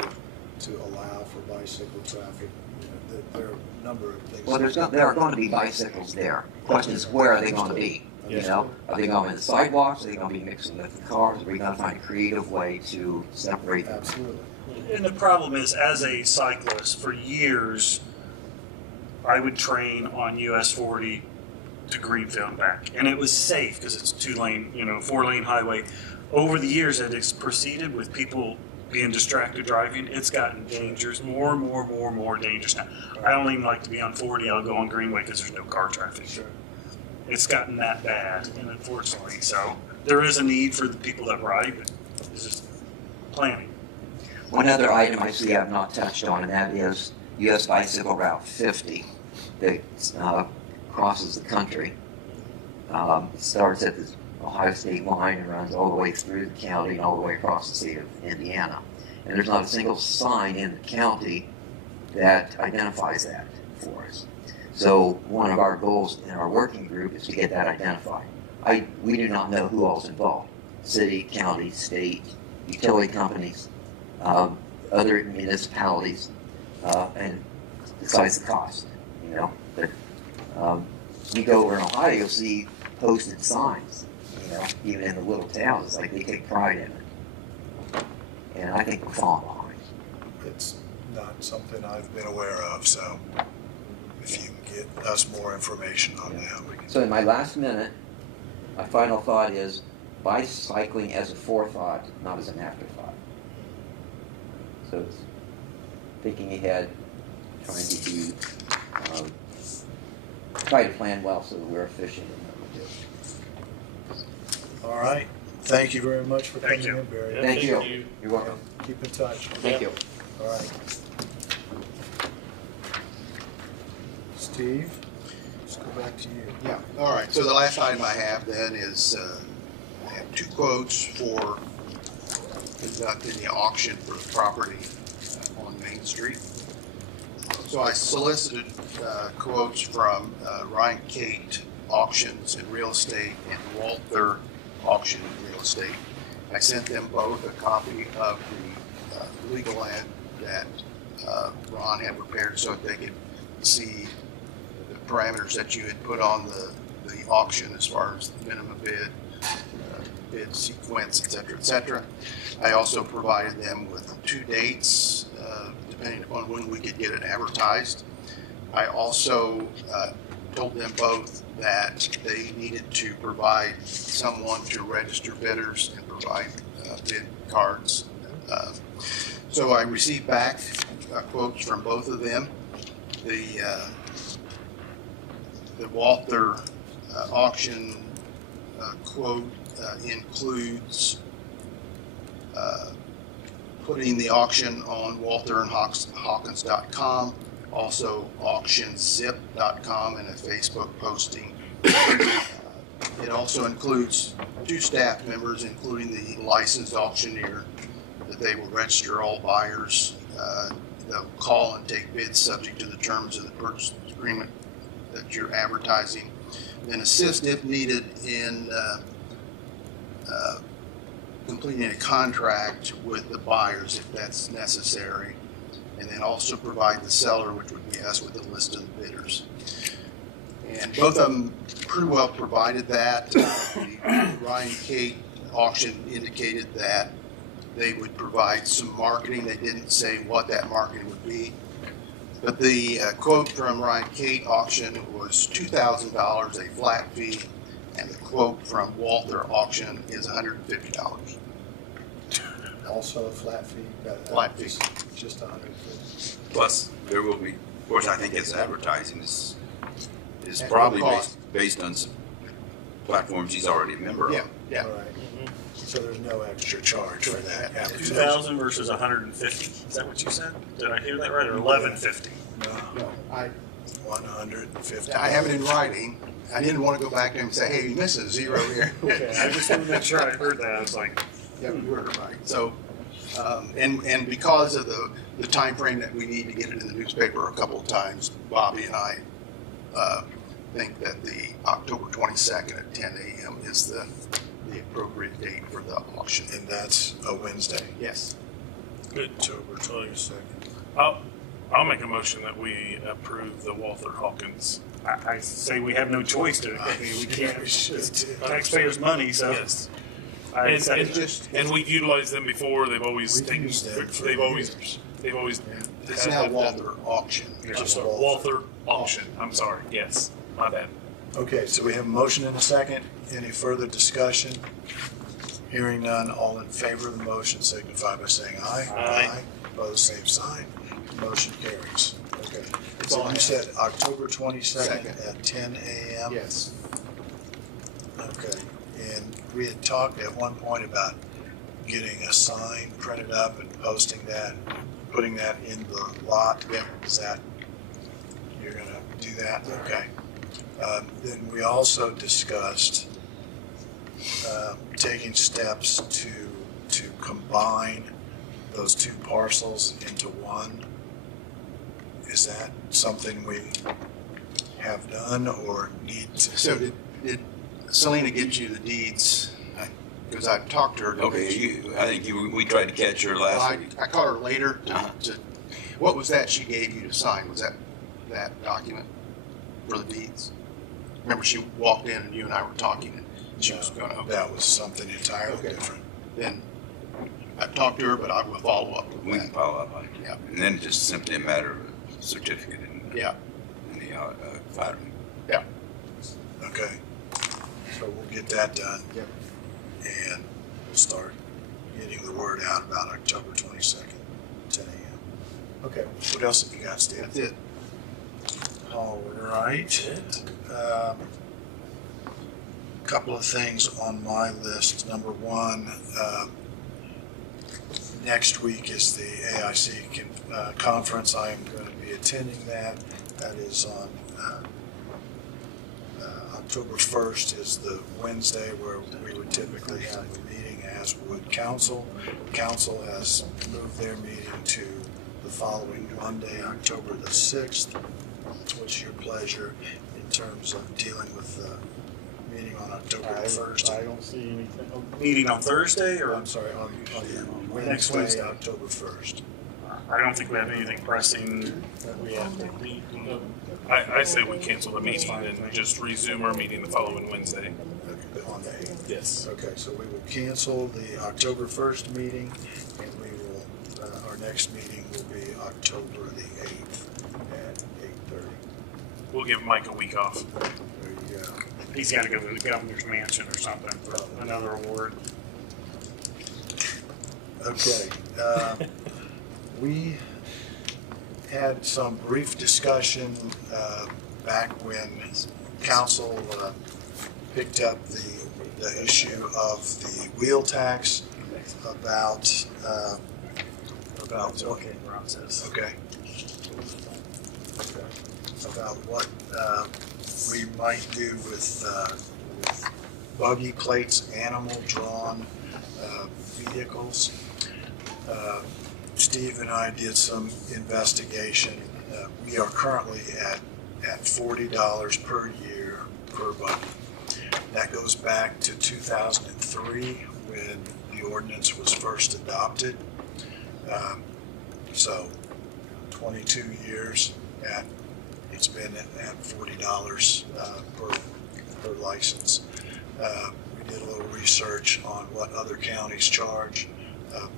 to allow for bicycle traffic? You know, there are a number of things. Well, there are going to be bicycles there. The question is, where are they going to be? You know, are they going to the sidewalks? Are they going to be mixing with the cars? Are we going to find a creative way to separate them? Absolutely. And the problem is, as a cyclist, for years, I would train on US 40 to Greenfield and back. And it was safe because it's 2-lane, 4-lane highway. Over the years, as it's proceeded with people being distracted driving, it's gotten dangerous, more dangerous now. I don't even like to be on 40. I'll go on Greenway because there's no car traffic. Sure. It's gotten that bad, and unfortunately, so there is a need for the people that ride, but it's just planning. One other item I see I've not touched on, and that is US Bicycle Route 50 that crosses the country. It starts at the Ohio state line and runs all the way through the county and all the way across the state of Indiana. And there's not a single sign in the county that identifies that for us. So one of our goals in our working group is to get that identified. We do not know who all's involved. City, county, state, utility companies, other municipalities, and besides the cost, you know. But you go over in Ohio, you'll see posted signs, you know, even in the little towns. It's like they take pride in it. And I think we're falling behind. It's not something I've been aware of, so if you can get us more information on that, we can. So in my last minute, my final thought is bicycling as a forethought, not as an afterthought. So it's thinking ahead, trying to be, try to plan well so that we're efficient in what we do. All right. Thank you very much for Thank coming you. in, Barry. Yeah, Thank you. you. You're welcome. Keep in touch. Thank you. All right. Steve, let's go back to you. Yeah, all right. So the last item I have then is, I have 2 quotes for conducting the auction for the property on Main Street. So I solicited quotes from Ryan Cate Auctions and Real Estate and Walther Auction and Real Estate. I sent them both a copy of the legal ad that Ron had prepared so that they could see the parameters that you had put on the auction as far as the minimum bid, bid sequence, et cetera, et cetera. I also provided them with 2 dates, depending upon when we could get it advertised. I also told them both that they needed to provide someone to register bidders and provide bid cards. So I received back quotes from both of them. The Walther auction quote includes putting the auction on walterandhawkins.com, also auctionzip.com, and a Facebook posting. It also includes 2 staff members, including the licensed auctioneer, that they will register all buyers. They'll call and take bids subject to the terms of the purchase agreement that you're advertising. Then assist if needed in completing a contract with the buyers if that's necessary. And then also provide the seller, which would be us, with a list of the bidders. And both of them pretty well provided that. The Ryan Kate auction indicated that they would provide some marketing. They didn't say what that marketing would be. But the quote from Ryan Kate auction was $2,000, a flat fee, and the quote from Walther auction is $150. Also a flat fee? Flat fee. Just 150. Plus, there will be, of course, I think it's advertising is At probably no cost. based on some platforms he's already a member of. Yeah. All right. So there's no extra charge for that. 2,000 versus 150. Is that what you said? Did I hear that right? Or 1150? No, 150. I have it in writing. I didn't want to go back to him and say, hey, you missed a zero here. Okay, I just want to make sure I heard that. I was like, Yeah, you heard it right. So, and because of the time frame that we need to get it in the newspaper a couple of times, Bobby and I think that the October 22nd at 10 a.m. is the appropriate date for the auction. And that's a Wednesday. Yes. Good. October 22nd. I'll make a motion that we approve the Walther Hawkins. I say we have no choice to. I mean, we can't. We should. It's taxpayers' money, so. Yes. I And, accept and, it. just- and we've utilized them before. They've always We've taken. used them for They've always. years. They've always. It's have now done- Walther auction. Yeah, Just Walther auction. I'm sorry. Yes, my bad. Okay, so we have a motion and a second. Any further discussion? Hearing none, all in favor of the motion signify by saying aye. Aye. Opposed, same sign. Motion carries. Okay. That's all So I you have. said October 22nd Second. at 10 a.m.? Yes. Okay. And we had talked at one point about getting a sign printed up and posting that, putting that in the lot. Is that, you're gonna do that? Okay. Then we also discussed taking steps to combine those 2 parcels into one. Is that something we have done or need to? So did Selena get you the deeds? Because I talked to her. Okay, I think we tried to catch her last week. I called her later Uh-huh. what was that she gave you to sign? Was that document for the deeds? Remember, she walked in and you and I were talking and she was going to, That was something entirely Okay. different. then I talked to her, but I will follow up with We can that. follow up on it. Yeah. And then just simply a matter of a certificate in Yeah. the filing. Okay. So we'll get that done. Yep. And we'll start getting the word out about October 22nd, 10 a.m. Okay, what else have you got, Steve? That's it. All right. Couple of things on my list. Number one, next week is the AIC conference. I am going to be attending that. That is on October 1st is the Wednesday where we would typically have a meeting, as would council. Council has moved their meeting to the following Monday, October the 6th. What's your pleasure in terms of dealing with the meeting on October the 1st? I don't see anything. Meeting on Thursday or? I'm sorry, on Next Wednesday, Wednesday. October 1st. I don't think we have anything pressing that we have to meet. I say we cancel the meeting and just resume our meeting the following Wednesday. On the 8th. Yes. Okay, so we will cancel the October 1st meeting, and we will, our next meeting will be October the 8th at 8:30. We'll give Mike a week off. There you go. He's got to go to the governor's mansion or something for another award. Okay, we had some brief discussion back when council picked up the issue of the wheel tax about Okay, Ron says. okay. About what we might do with buggy plates, animal-drawn vehicles. Steve and I did some investigation. We are currently at $40 per year per buggy. That goes back to 2003 when the ordinance was first adopted. So 22 years it's been at $40 per license. We did a little research on what other counties charge.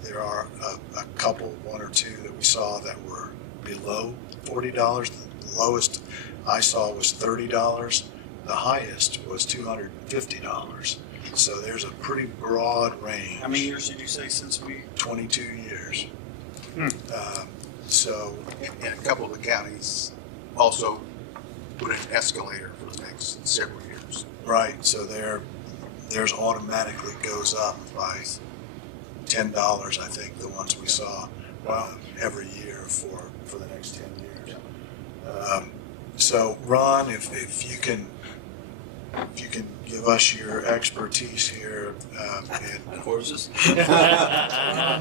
There are a couple, one or two that we saw that were below $40. The lowest I saw was $30. The highest was $250. So there's a pretty broad range. How many years did you say since we? 22 years. Hmm. So, And a couple of the counties also put an escalator for the next several years. right, so theirs automatically goes up by $10, I think, the ones we saw every year for the next 10 years. So, Ron, if you can give us your expertise here And horses?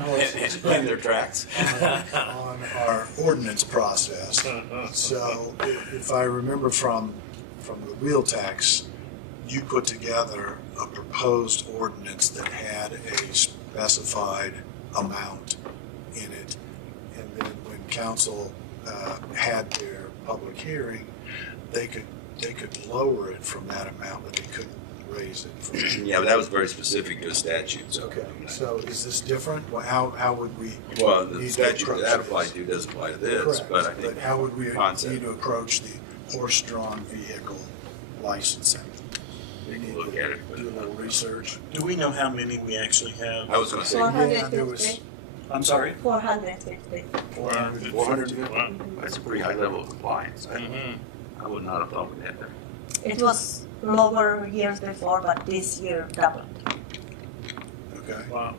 horses. And their tracks. on our ordinance process. So if I remember from the wheel tax, you put together a proposed ordinance that had a specified amount in it. And then when council had their public hearing, they could lower it from that amount, but they couldn't raise it from. Yeah, but that was very specific to a statute, so. Okay, so is this different? Well, how would we? Well, the need to statute approach that this? applies to does apply to this, Correct, but I think. how would we need concept. to approach the horse-drawn vehicle licensing? We need Look to at it, but- do a little research. Do we know how many we actually have? I was gonna say, Yeah, there was 450. I'm sorry? 450. 450. Wow. that's a pretty high level of compliance. Mhm. I would not have thought we'd have that. It was lower years before, but this year doubled. Okay, Wow.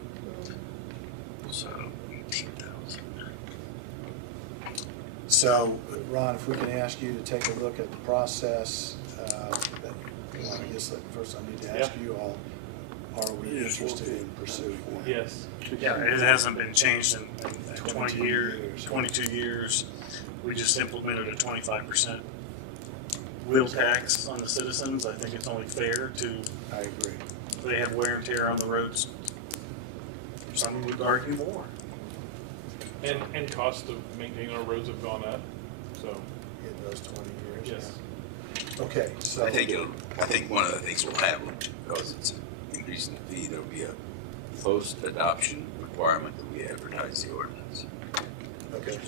So, 18,000. so Ron, if we can ask you to take a look at the process, well, I guess first I need to ask you all, are we interested in pursuing that? Yes. Yeah, it hasn't been changed in 20 22 years, years. 22 years. We just implemented a 25% wheel tax on the citizens. I think it's only fair to, I agree. if they have wear and tear on the roads. Some would argue more. And cost of maintaining our roads have gone up, so, In those 20 years? yes. Yeah. Okay, so. I think one of the things we'll have, because it's increasing the fee, there'll be a post-adoption requirement that we advertise the ordinance. Okay,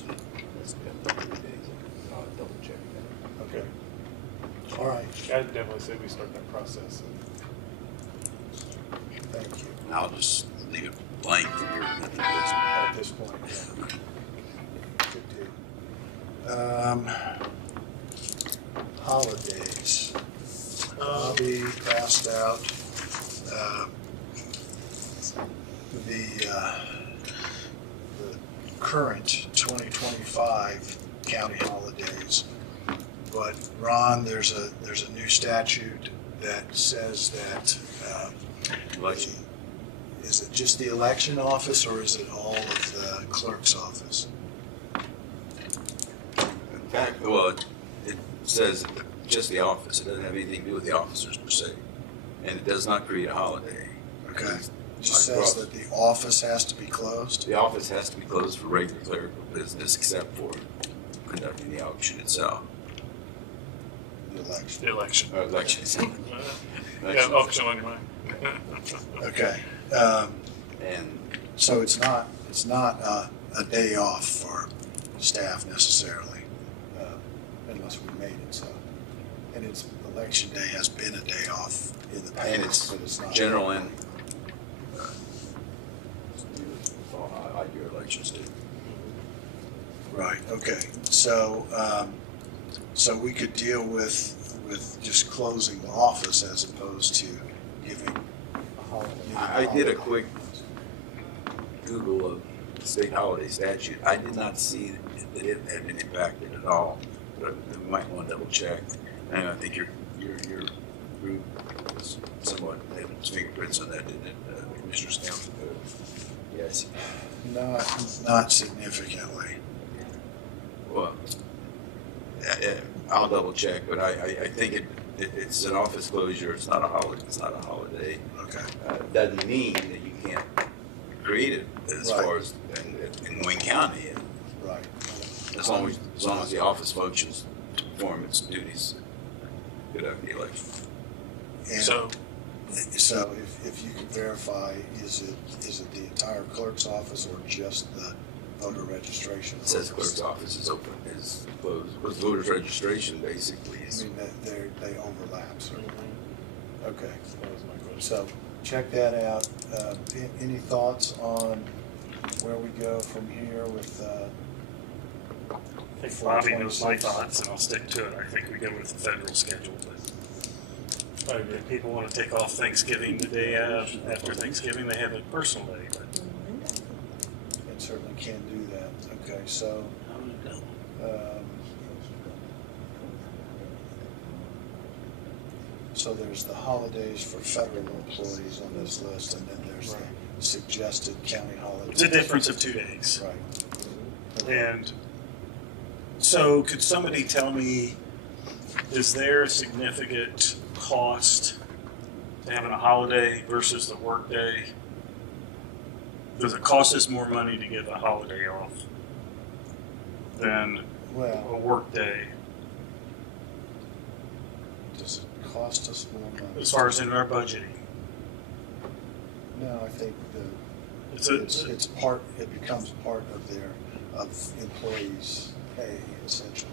That's been 30 days. I'll double check that. okay. All right, I'd definitely say we start that process. thank you. And I'll just leave it blank for your information. At this point, yeah. Good deal. Holidays. Bobby passed out the current 2025 county holidays. But Ron, there's a new statute that says that Election. is it just the election office or is it all of the clerk's office? In fact, well, it says just the office. It doesn't have anything to do with the officers per se. And it does not create a holiday. Okay. It just says that the office has to be closed? The office has to be closed for regular clerical business except for conducting the auction itself. The election. The election. Elections. Yeah, auction on your mind. Okay. And So it's not a day off for staff necessarily, unless we made it so. And it's, election day has been a day off in the and past, but it's not. general and I do elections too. Right, okay. So, so we could deal with just closing the office as opposed to giving a holiday. I did a quick Google of state holiday statute. I did not see that it had been impacted at all, but we might want to double check. And I think your group was somewhat had its fingerprints on that, didn't it, Commissioner's Council? Yes. Not significantly. Well, I'll double check, but I think it's an office closure. It's not a holiday. It's not a holiday. Okay. Doesn't mean that you can't create it as Right. far as in Wayne County. Right. As long as the office functions to perform its duties, good after the election. And So, so if you can verify, is it the entire clerk's office or just the voter registration? It says the office? clerk's office is open, is closed. Because voters registration basically I is. mean, they overlap, so. Okay. So check that out. Any thoughts on where we go from here with, I think Bobby knows my thoughts, and I'll stick to it. I think we go with the federal schedule, but if people want to take off Thanksgiving the day after Thanksgiving, they have a personal day, but it certainly can do that. Okay, so, so there's the holidays for federal employees on this list, and then there's the suggested county holidays. it's a difference of 2 days. Right. And so could somebody tell me, is there a significant cost to having a holiday versus the work day? Does it cost us more money to get the holiday off than a Well, work day? does it cost us more money? As far as in our budgeting? No, I think It's it's part, it becomes part of employees' pay, essentially.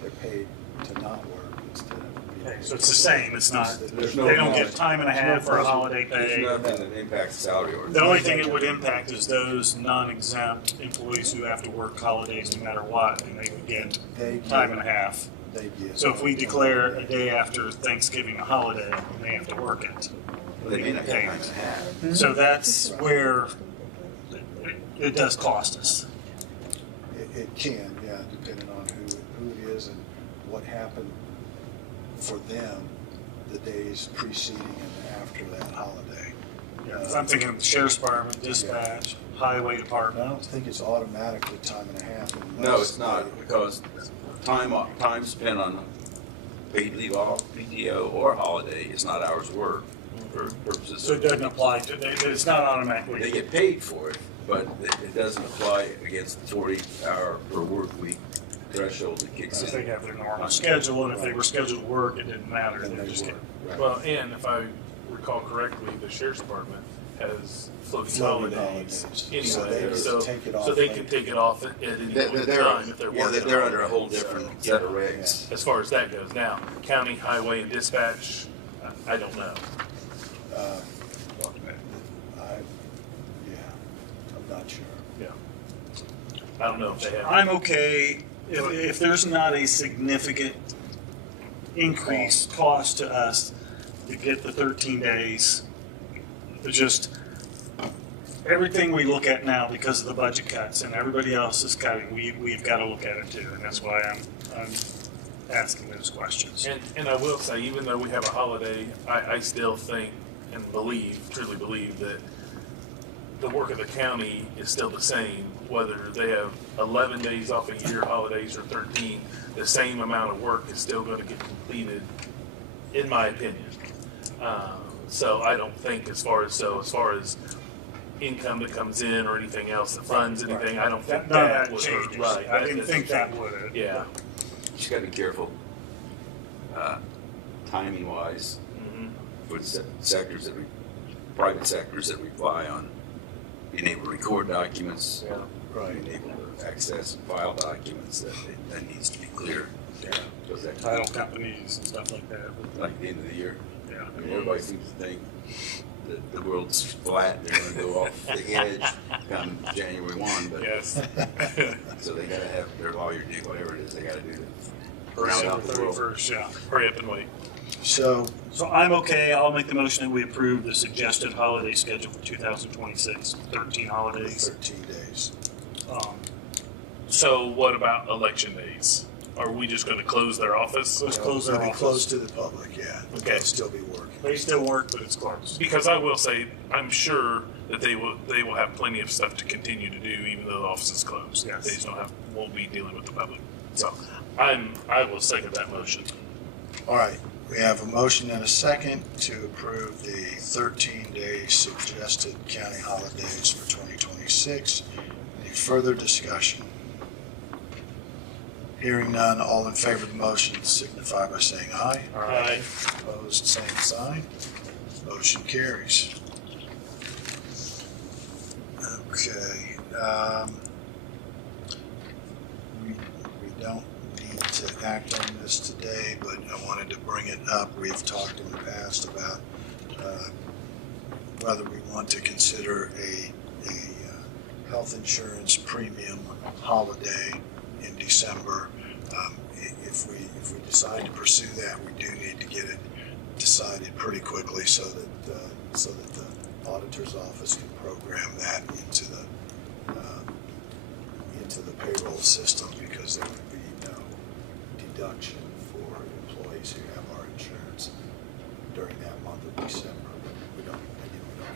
They're paid to not work instead of being. okay, so it's the same, it's not, There's they no don't get cost. time and a half for a holiday There's pay. nothing that impacts salary or. The only thing it would impact is those non-exempt employees who have to work holidays no matter what, and they would get They get- time and a half. They get. So if we declare a day after Thanksgiving a holiday, and they have to work it. They may not get time and a half. So that's where it does cost us. It can, yeah, depending on who it is and what happened for them the days preceding and after that holiday. 'Cause I'm thinking of the sheriff's department, dispatch, highway I department. don't think it's automatically time and a half. No, it's not, because time spent on paid leave off, PTO, or holiday is not hours worked for purposes So it of. doesn't apply to, it's not They automatically. get paid for it, but it doesn't apply against the 40-hour per work week threshold that kicks If they in. have their normal schedule, and if they were scheduled to work, it didn't matter. Then They they just work, get. right. well, and if I recall correctly, the sheriff's department has floating Floating holidays holidays. So they anyway, can so, take it off so they later. can take it off at any point in time if they're Yeah, working. they're on under a it. whole different set of regs. As far as that goes. Now, county, highway, and dispatch, I don't know. Uh, I'm not sure. Yeah. I don't know if they have. I'm okay if there's not a significant increased cost to us to get the 13 days. It's just everything we look at now because of the budget cuts and everybody else is cutting, we've got to look at it too, and that's why I'm asking those questions. And I will say, even though we have a holiday, I still think and believe, truly believe that the work of the county is still the same, whether they have 11 days off a year, holidays, or 13, the same amount of work is still going to get completed, in my opinion. So I don't think as far as income that comes in or anything else that funds anything, I don't think None of that that would changes. right. I didn't think that would. Yeah. Just gotta be careful, timing wise, Mhm. for the sectors that private sectors that rely on being able to record documents, Right. being able to access and file documents, that needs to be clear. Yeah. Because that Title companies and stuff like that. like the end of the year. Yeah. I mean, everybody seems to think that the world's flat, they're gonna go off the edge come January 1, but, Yes. so they gotta have their lawyer do whatever it is they gotta do to round December out the world. 31st, yeah. Hurry up and wait. So, So I'm okay. I'll make the motion that we approve the suggested holiday schedule for 2026, 13 holidays. 13 days. So what about election days? Are we just gonna close their office? Let's close their It'll be office. closed to the public, yeah. Okay. They'll still be working. They still work, but it's closed. Because I will say, I'm sure that they will have plenty of stuff to continue to do even though the office is closed. Yes. They just won't be dealing with the public. So I will second that motion. All right, we have a motion and a second to approve the 13-day suggested county holidays for 2026. Any further discussion? Hearing none, all in favor of the motion signify by saying aye. Aye. Opposed, same sign. Motion carries. Okay, we don't need to act on this today, but I wanted to bring it up. We've talked in the past about whether we want to consider a health insurance premium holiday in December. If we decide to pursue that, we do need to get it decided pretty quickly so that the auditor's office can program that into the payroll system, because there would be no deduction for employees who have our insurance during that month of December. We don't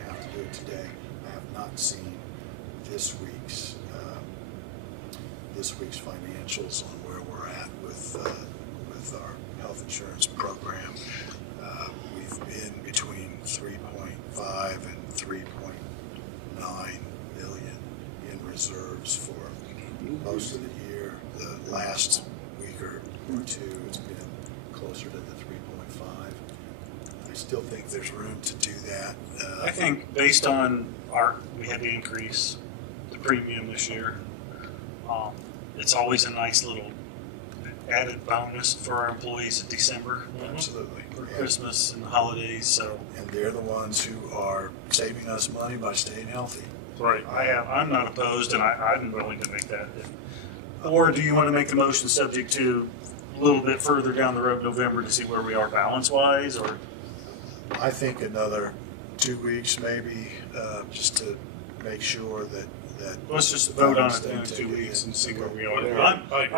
have to do it today. I have not seen this week's financials on where we're at with our health insurance program. We've been between 3.5 and 3.9 million in reserves for most of the year. The last week or two, it's been closer to the 3.5. I still think there's room to do that. I think based on we had the increase, the premium this year, it's always a nice little added bonus for our employees in December. Absolutely. For Christmas and the holidays, so. And they're the ones who are saving us money by staying healthy. Right. I'm not opposed, and I'm willing to make that. Or do you want to make the motion subject to a little bit further down the road, November, to see where we are balance-wise, or? I think another 2 weeks maybe, just to make sure that. Let's just vote on it in 2 weeks and see where we are.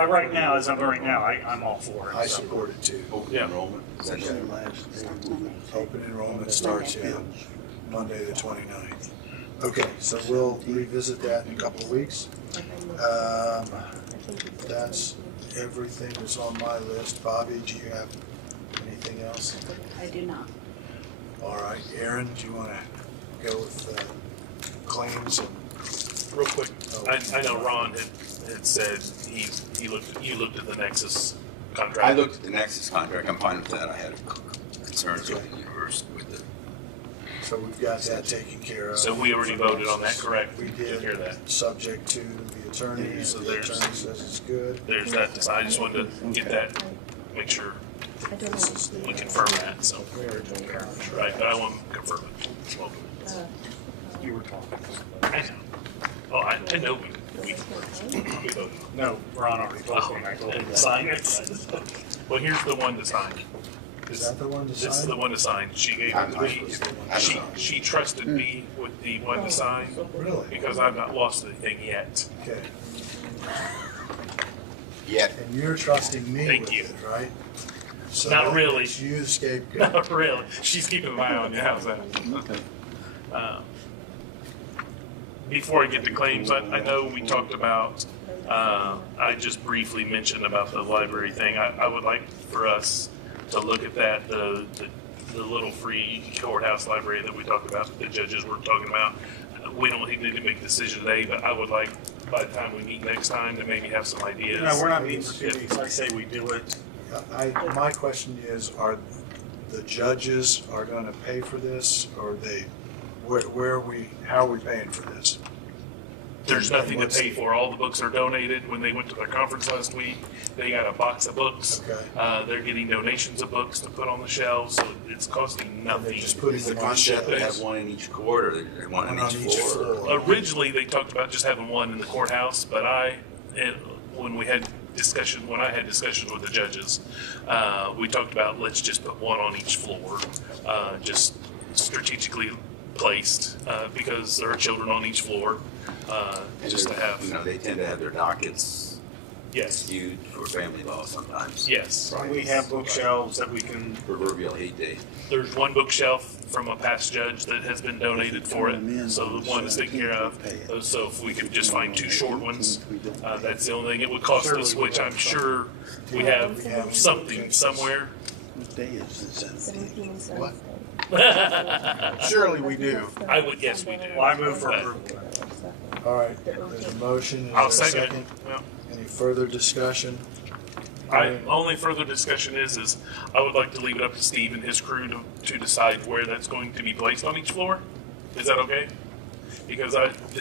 Right now, I'm all for it. I support it too. Open enrollment, is that Open enrollment starts, Monday the 29th. Okay, so we'll revisit that in a couple of weeks. That's everything that's on my list. Bobby, do you have anything else? I do not. All right, Aaron, do you want to go with claims and? Real quick, I know Ron had said you looked at the Nexus contract. I looked at the Nexus contract, I'm fine with that, I had concerns with the university, with the. So we've got that taken care of. So we already voted on that, correct? We Took did, care of that. subject to the attorney, So so the there's- attorney says it's good. There's that. I just wanted to get that, make sure I don't This is know. the- we confirm that. So right, but I want to confirm it. Well, You were talking. I know. Oh, I know we voted. No, Ron already told me. I told him to sign it. Well, here's the one to sign. Is that the one to sign? This is the one to sign. She gave it to me. She trusted me with the one to sign Really? because I've not lost anything yet. Okay. Yeah. And you're trusting me Thank with you. it, right? So Not that really. makes you the scapegoat. Not really. She's keeping an eye on you. How's that? Before I get to claims, I know we talked about, I just briefly mentioned about the library thing. I would like for us to look at that, the little free courthouse library that we talked about, the judges were talking about. We don't need to make a decision today, but I would like, by the time we meet next time, to maybe have some ideas. No, we're not meeting for 2 weeks. I say we do it. My question is, are the judges are gonna pay for this, or how are we paying for this? There's nothing to What's- pay for. All the books are donated. When they went to their conference last week, they got a box of books. Okay. They're getting donations of books to put on the shelves, so it's costing And they're nothing. just putting Is the them on concept to shelves. have one in each court, or they want One in on each each floor? floor. Originally, they talked about just having one in the courthouse, but when I had discussions with the judges, we talked about let's just put one on each floor, just strategically placed, because there are children on each floor, And just to they're- have. You know, they tend to have their dockets Yes. skewed for family law sometimes. Yes. We have bookshelves that we can, Proverbial hate day. There's one bookshelf from a past judge that has been donated for it, so the one is taken care of. So if we could just find 2 short ones, that's the only thing it would cost us, which I'm sure we have something somewhere. What day is this? 17th What? Wednesday. Surely we do. I would guess we do. well, I move for But approval. All right, there's a motion. I'll Is there a second it. Well, Any further discussion? only further discussion is I would like to leave it up to Steve and his crew to decide where that's going to be placed on each floor. Is that okay? Because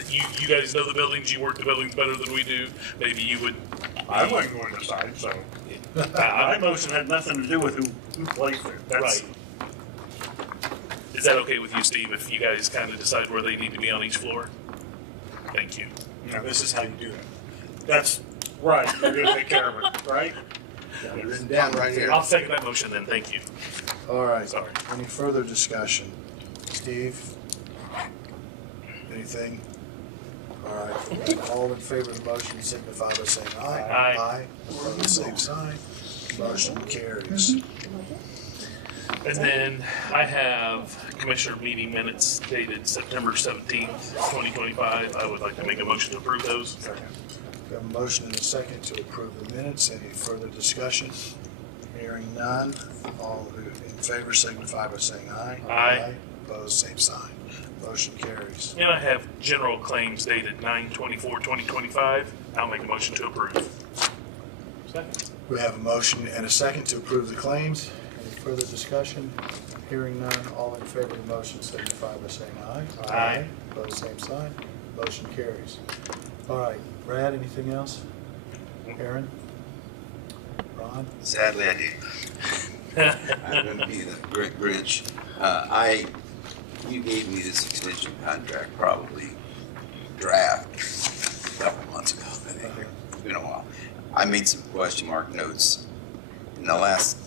you guys know the buildings, you work the buildings better than we do. Maybe you would. I wasn't going to decide, so. My motion had nothing to do with who placed it. That's, Right. Is that okay with you, Steve, if you guys kind of decide where they need to be on each floor? Thank you. this is how you do it. That's right, you're gonna take care of it, right? Got it written down right here. I'll second that motion then, thank you. All right. Sorry. Any further discussion? Steve? Anything? All right. All in favor of the motion signify by saying aye. Aye. Aye. Opposed, same sign. Motion carries. And then I have commissioner meeting minutes dated September 17th, 2025. I would like to make a motion to approve those. We have a motion and a second to approve the minutes. Any further discussion? Hearing none. All who in favor signify by saying aye. Aye. Opposed, same sign. Motion carries. And I have general claims dated 9/24/2025. I'll make a motion to approve. Second. We have a motion and a second to approve the claims. Any further discussion? Hearing none. All in favor of the motion signify by saying aye. Aye. Opposed, same sign. Motion carries. All right. Brad, anything else? Aaron? Ron? Sadly, I do. I'm going to be the Grinch. You gave me this extension contract probably draft a couple months ago, I think. It's been a while. I made some question mark notes. In the last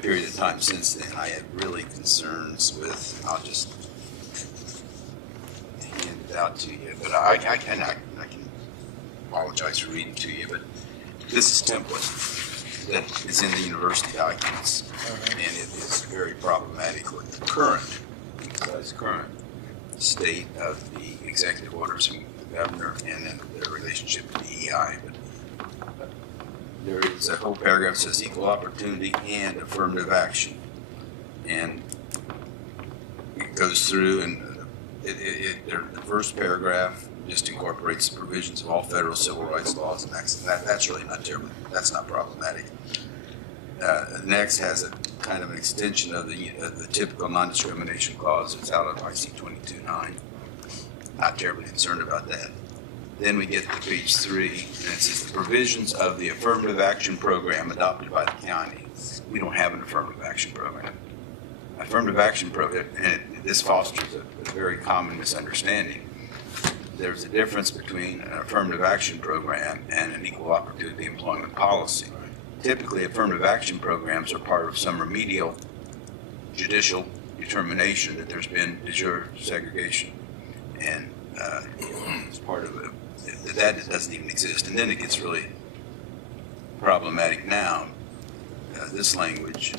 period of time since then, I had really concerns with, I'll just hand it out to you, but I can apologize for reading to you, but this is template that is in the university documents, and it is very problematic with the current state of the executive orders from the governor and then their relationship to DEI. But there is a whole paragraph that says equal opportunity and affirmative action, and it goes through and the first paragraph just incorporates the provisions of all federal civil rights laws, and that's really not terrible. That's not problematic. Next has a kind of an extension of the typical non-discrimination clause that's out of IC 22.9. Not terribly concerned about that. Then we get to page 3, and it says the provisions of the affirmative action program adopted by the county. We don't have an affirmative action program. Affirmative action program, and this fosters a very common misunderstanding. There's a difference between an affirmative action program and an equal opportunity employment policy. Typically, affirmative action programs are part of some remedial judicial determination that there's been de jure segregation, and it's part of it. That doesn't even exist, and then it gets really problematic now. This language,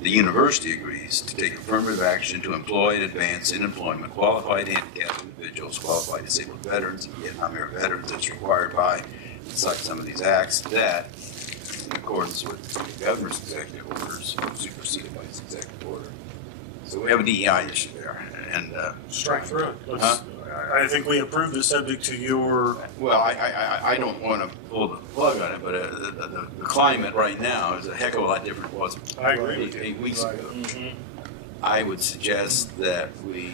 the university agrees to take affirmative action to employ and advance in employment qualified handicapped individuals, qualified disabled veterans, and Vietnam-era veterans as required by, it's like some of these acts, that in accordance with the governor's executive orders, superseded by his executive order. So we have a DEI issue there, and Strike through it. I think we approved this subject to your, well, I don't want to pull the plug on it, but the climate right now is a heck of a lot different than it was I agree with you. 8 weeks ago. Mhm. I would suggest that we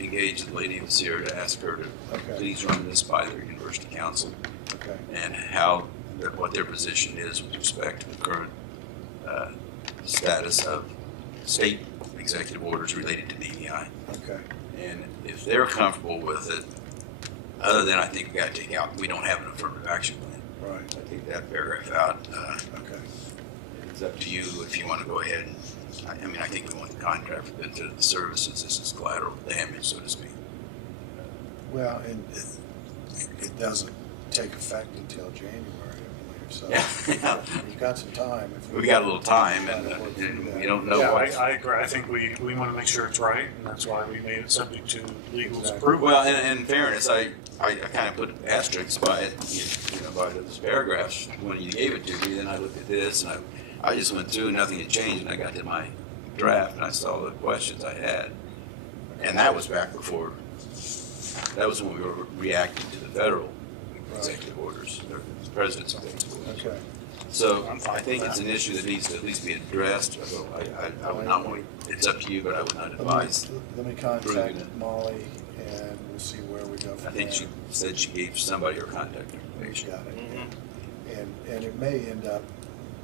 engage the lady that's here to ask her to Okay. please run this by their university council Okay. and what their position is with respect to the current status of state executive orders related to DEI. Okay. And if they're comfortable with it, other than I think we got to take out, we don't have an affirmative action plan. Right. I take that paragraph out. Okay. It's up to you if you want to go ahead and, I mean, I think we want the contract for benefit of the services. This is collateral damage, so to speak. Well, and it doesn't take effect until January, I believe, so. Yeah. We've got some time. If We got a little time Try and to work through that. we don't know Yeah, what. I agree. I think we want to make sure it's right, and that's why we made it subject to legal's Exactly. approval. Well, in fairness, I kind of put asterisks by it, you know, by those paragraphs when you gave it to me. Then I looked at this and I just went through, nothing had changed, and I got to my draft and I saw the questions I had, and that was back before. That was when we were reacting to the federal executive orders, or the president's executive orders. Okay. So I'm fine I think with it's that. an issue that needs to at least be addressed. Although I would not want. It's up to you, but I would not advise. Let me approving contact it. Molly and we'll see where we go from I think there. she said she gave somebody her contact She's information. got it. And it may end up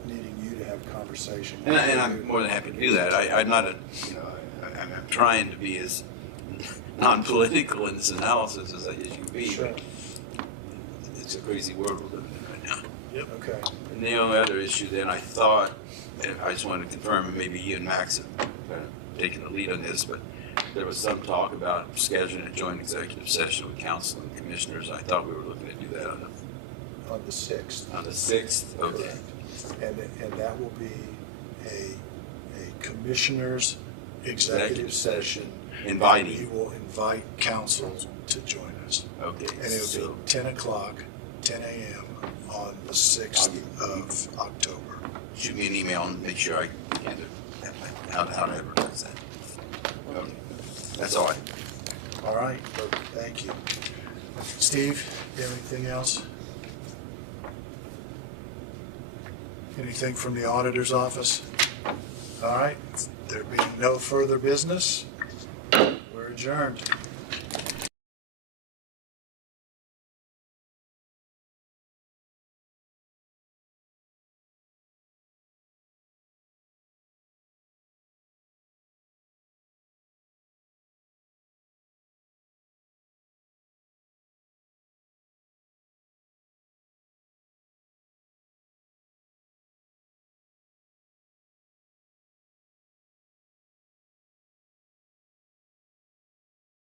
needing you to have a conversation. And I'm more than happy to do that. I'm not I'm trying to be as non-political in this analysis as you can be. Sure. But it's a crazy world we're living in right now. Okay. And the only other issue then I thought, and I just wanted to confirm, and maybe you and Max have kind of taken the lead on this, but there was some talk about scheduling a joint executive session with council and commissioners. I thought we were looking to do that on On the 6th. the 6th. Okay. Correct. And that will be a commissioners executive session. Inviting. We will invite council to join us. Okay. And it'll So, be 10 o'clock, 10 a.m. on the 6th of October. shoot me an email and make sure I can do how to advertise that. Okay. That's all I. All right, thank you. Steve, you have anything else? Anything from the auditor's office? All right, there being no further business, we're adjourned.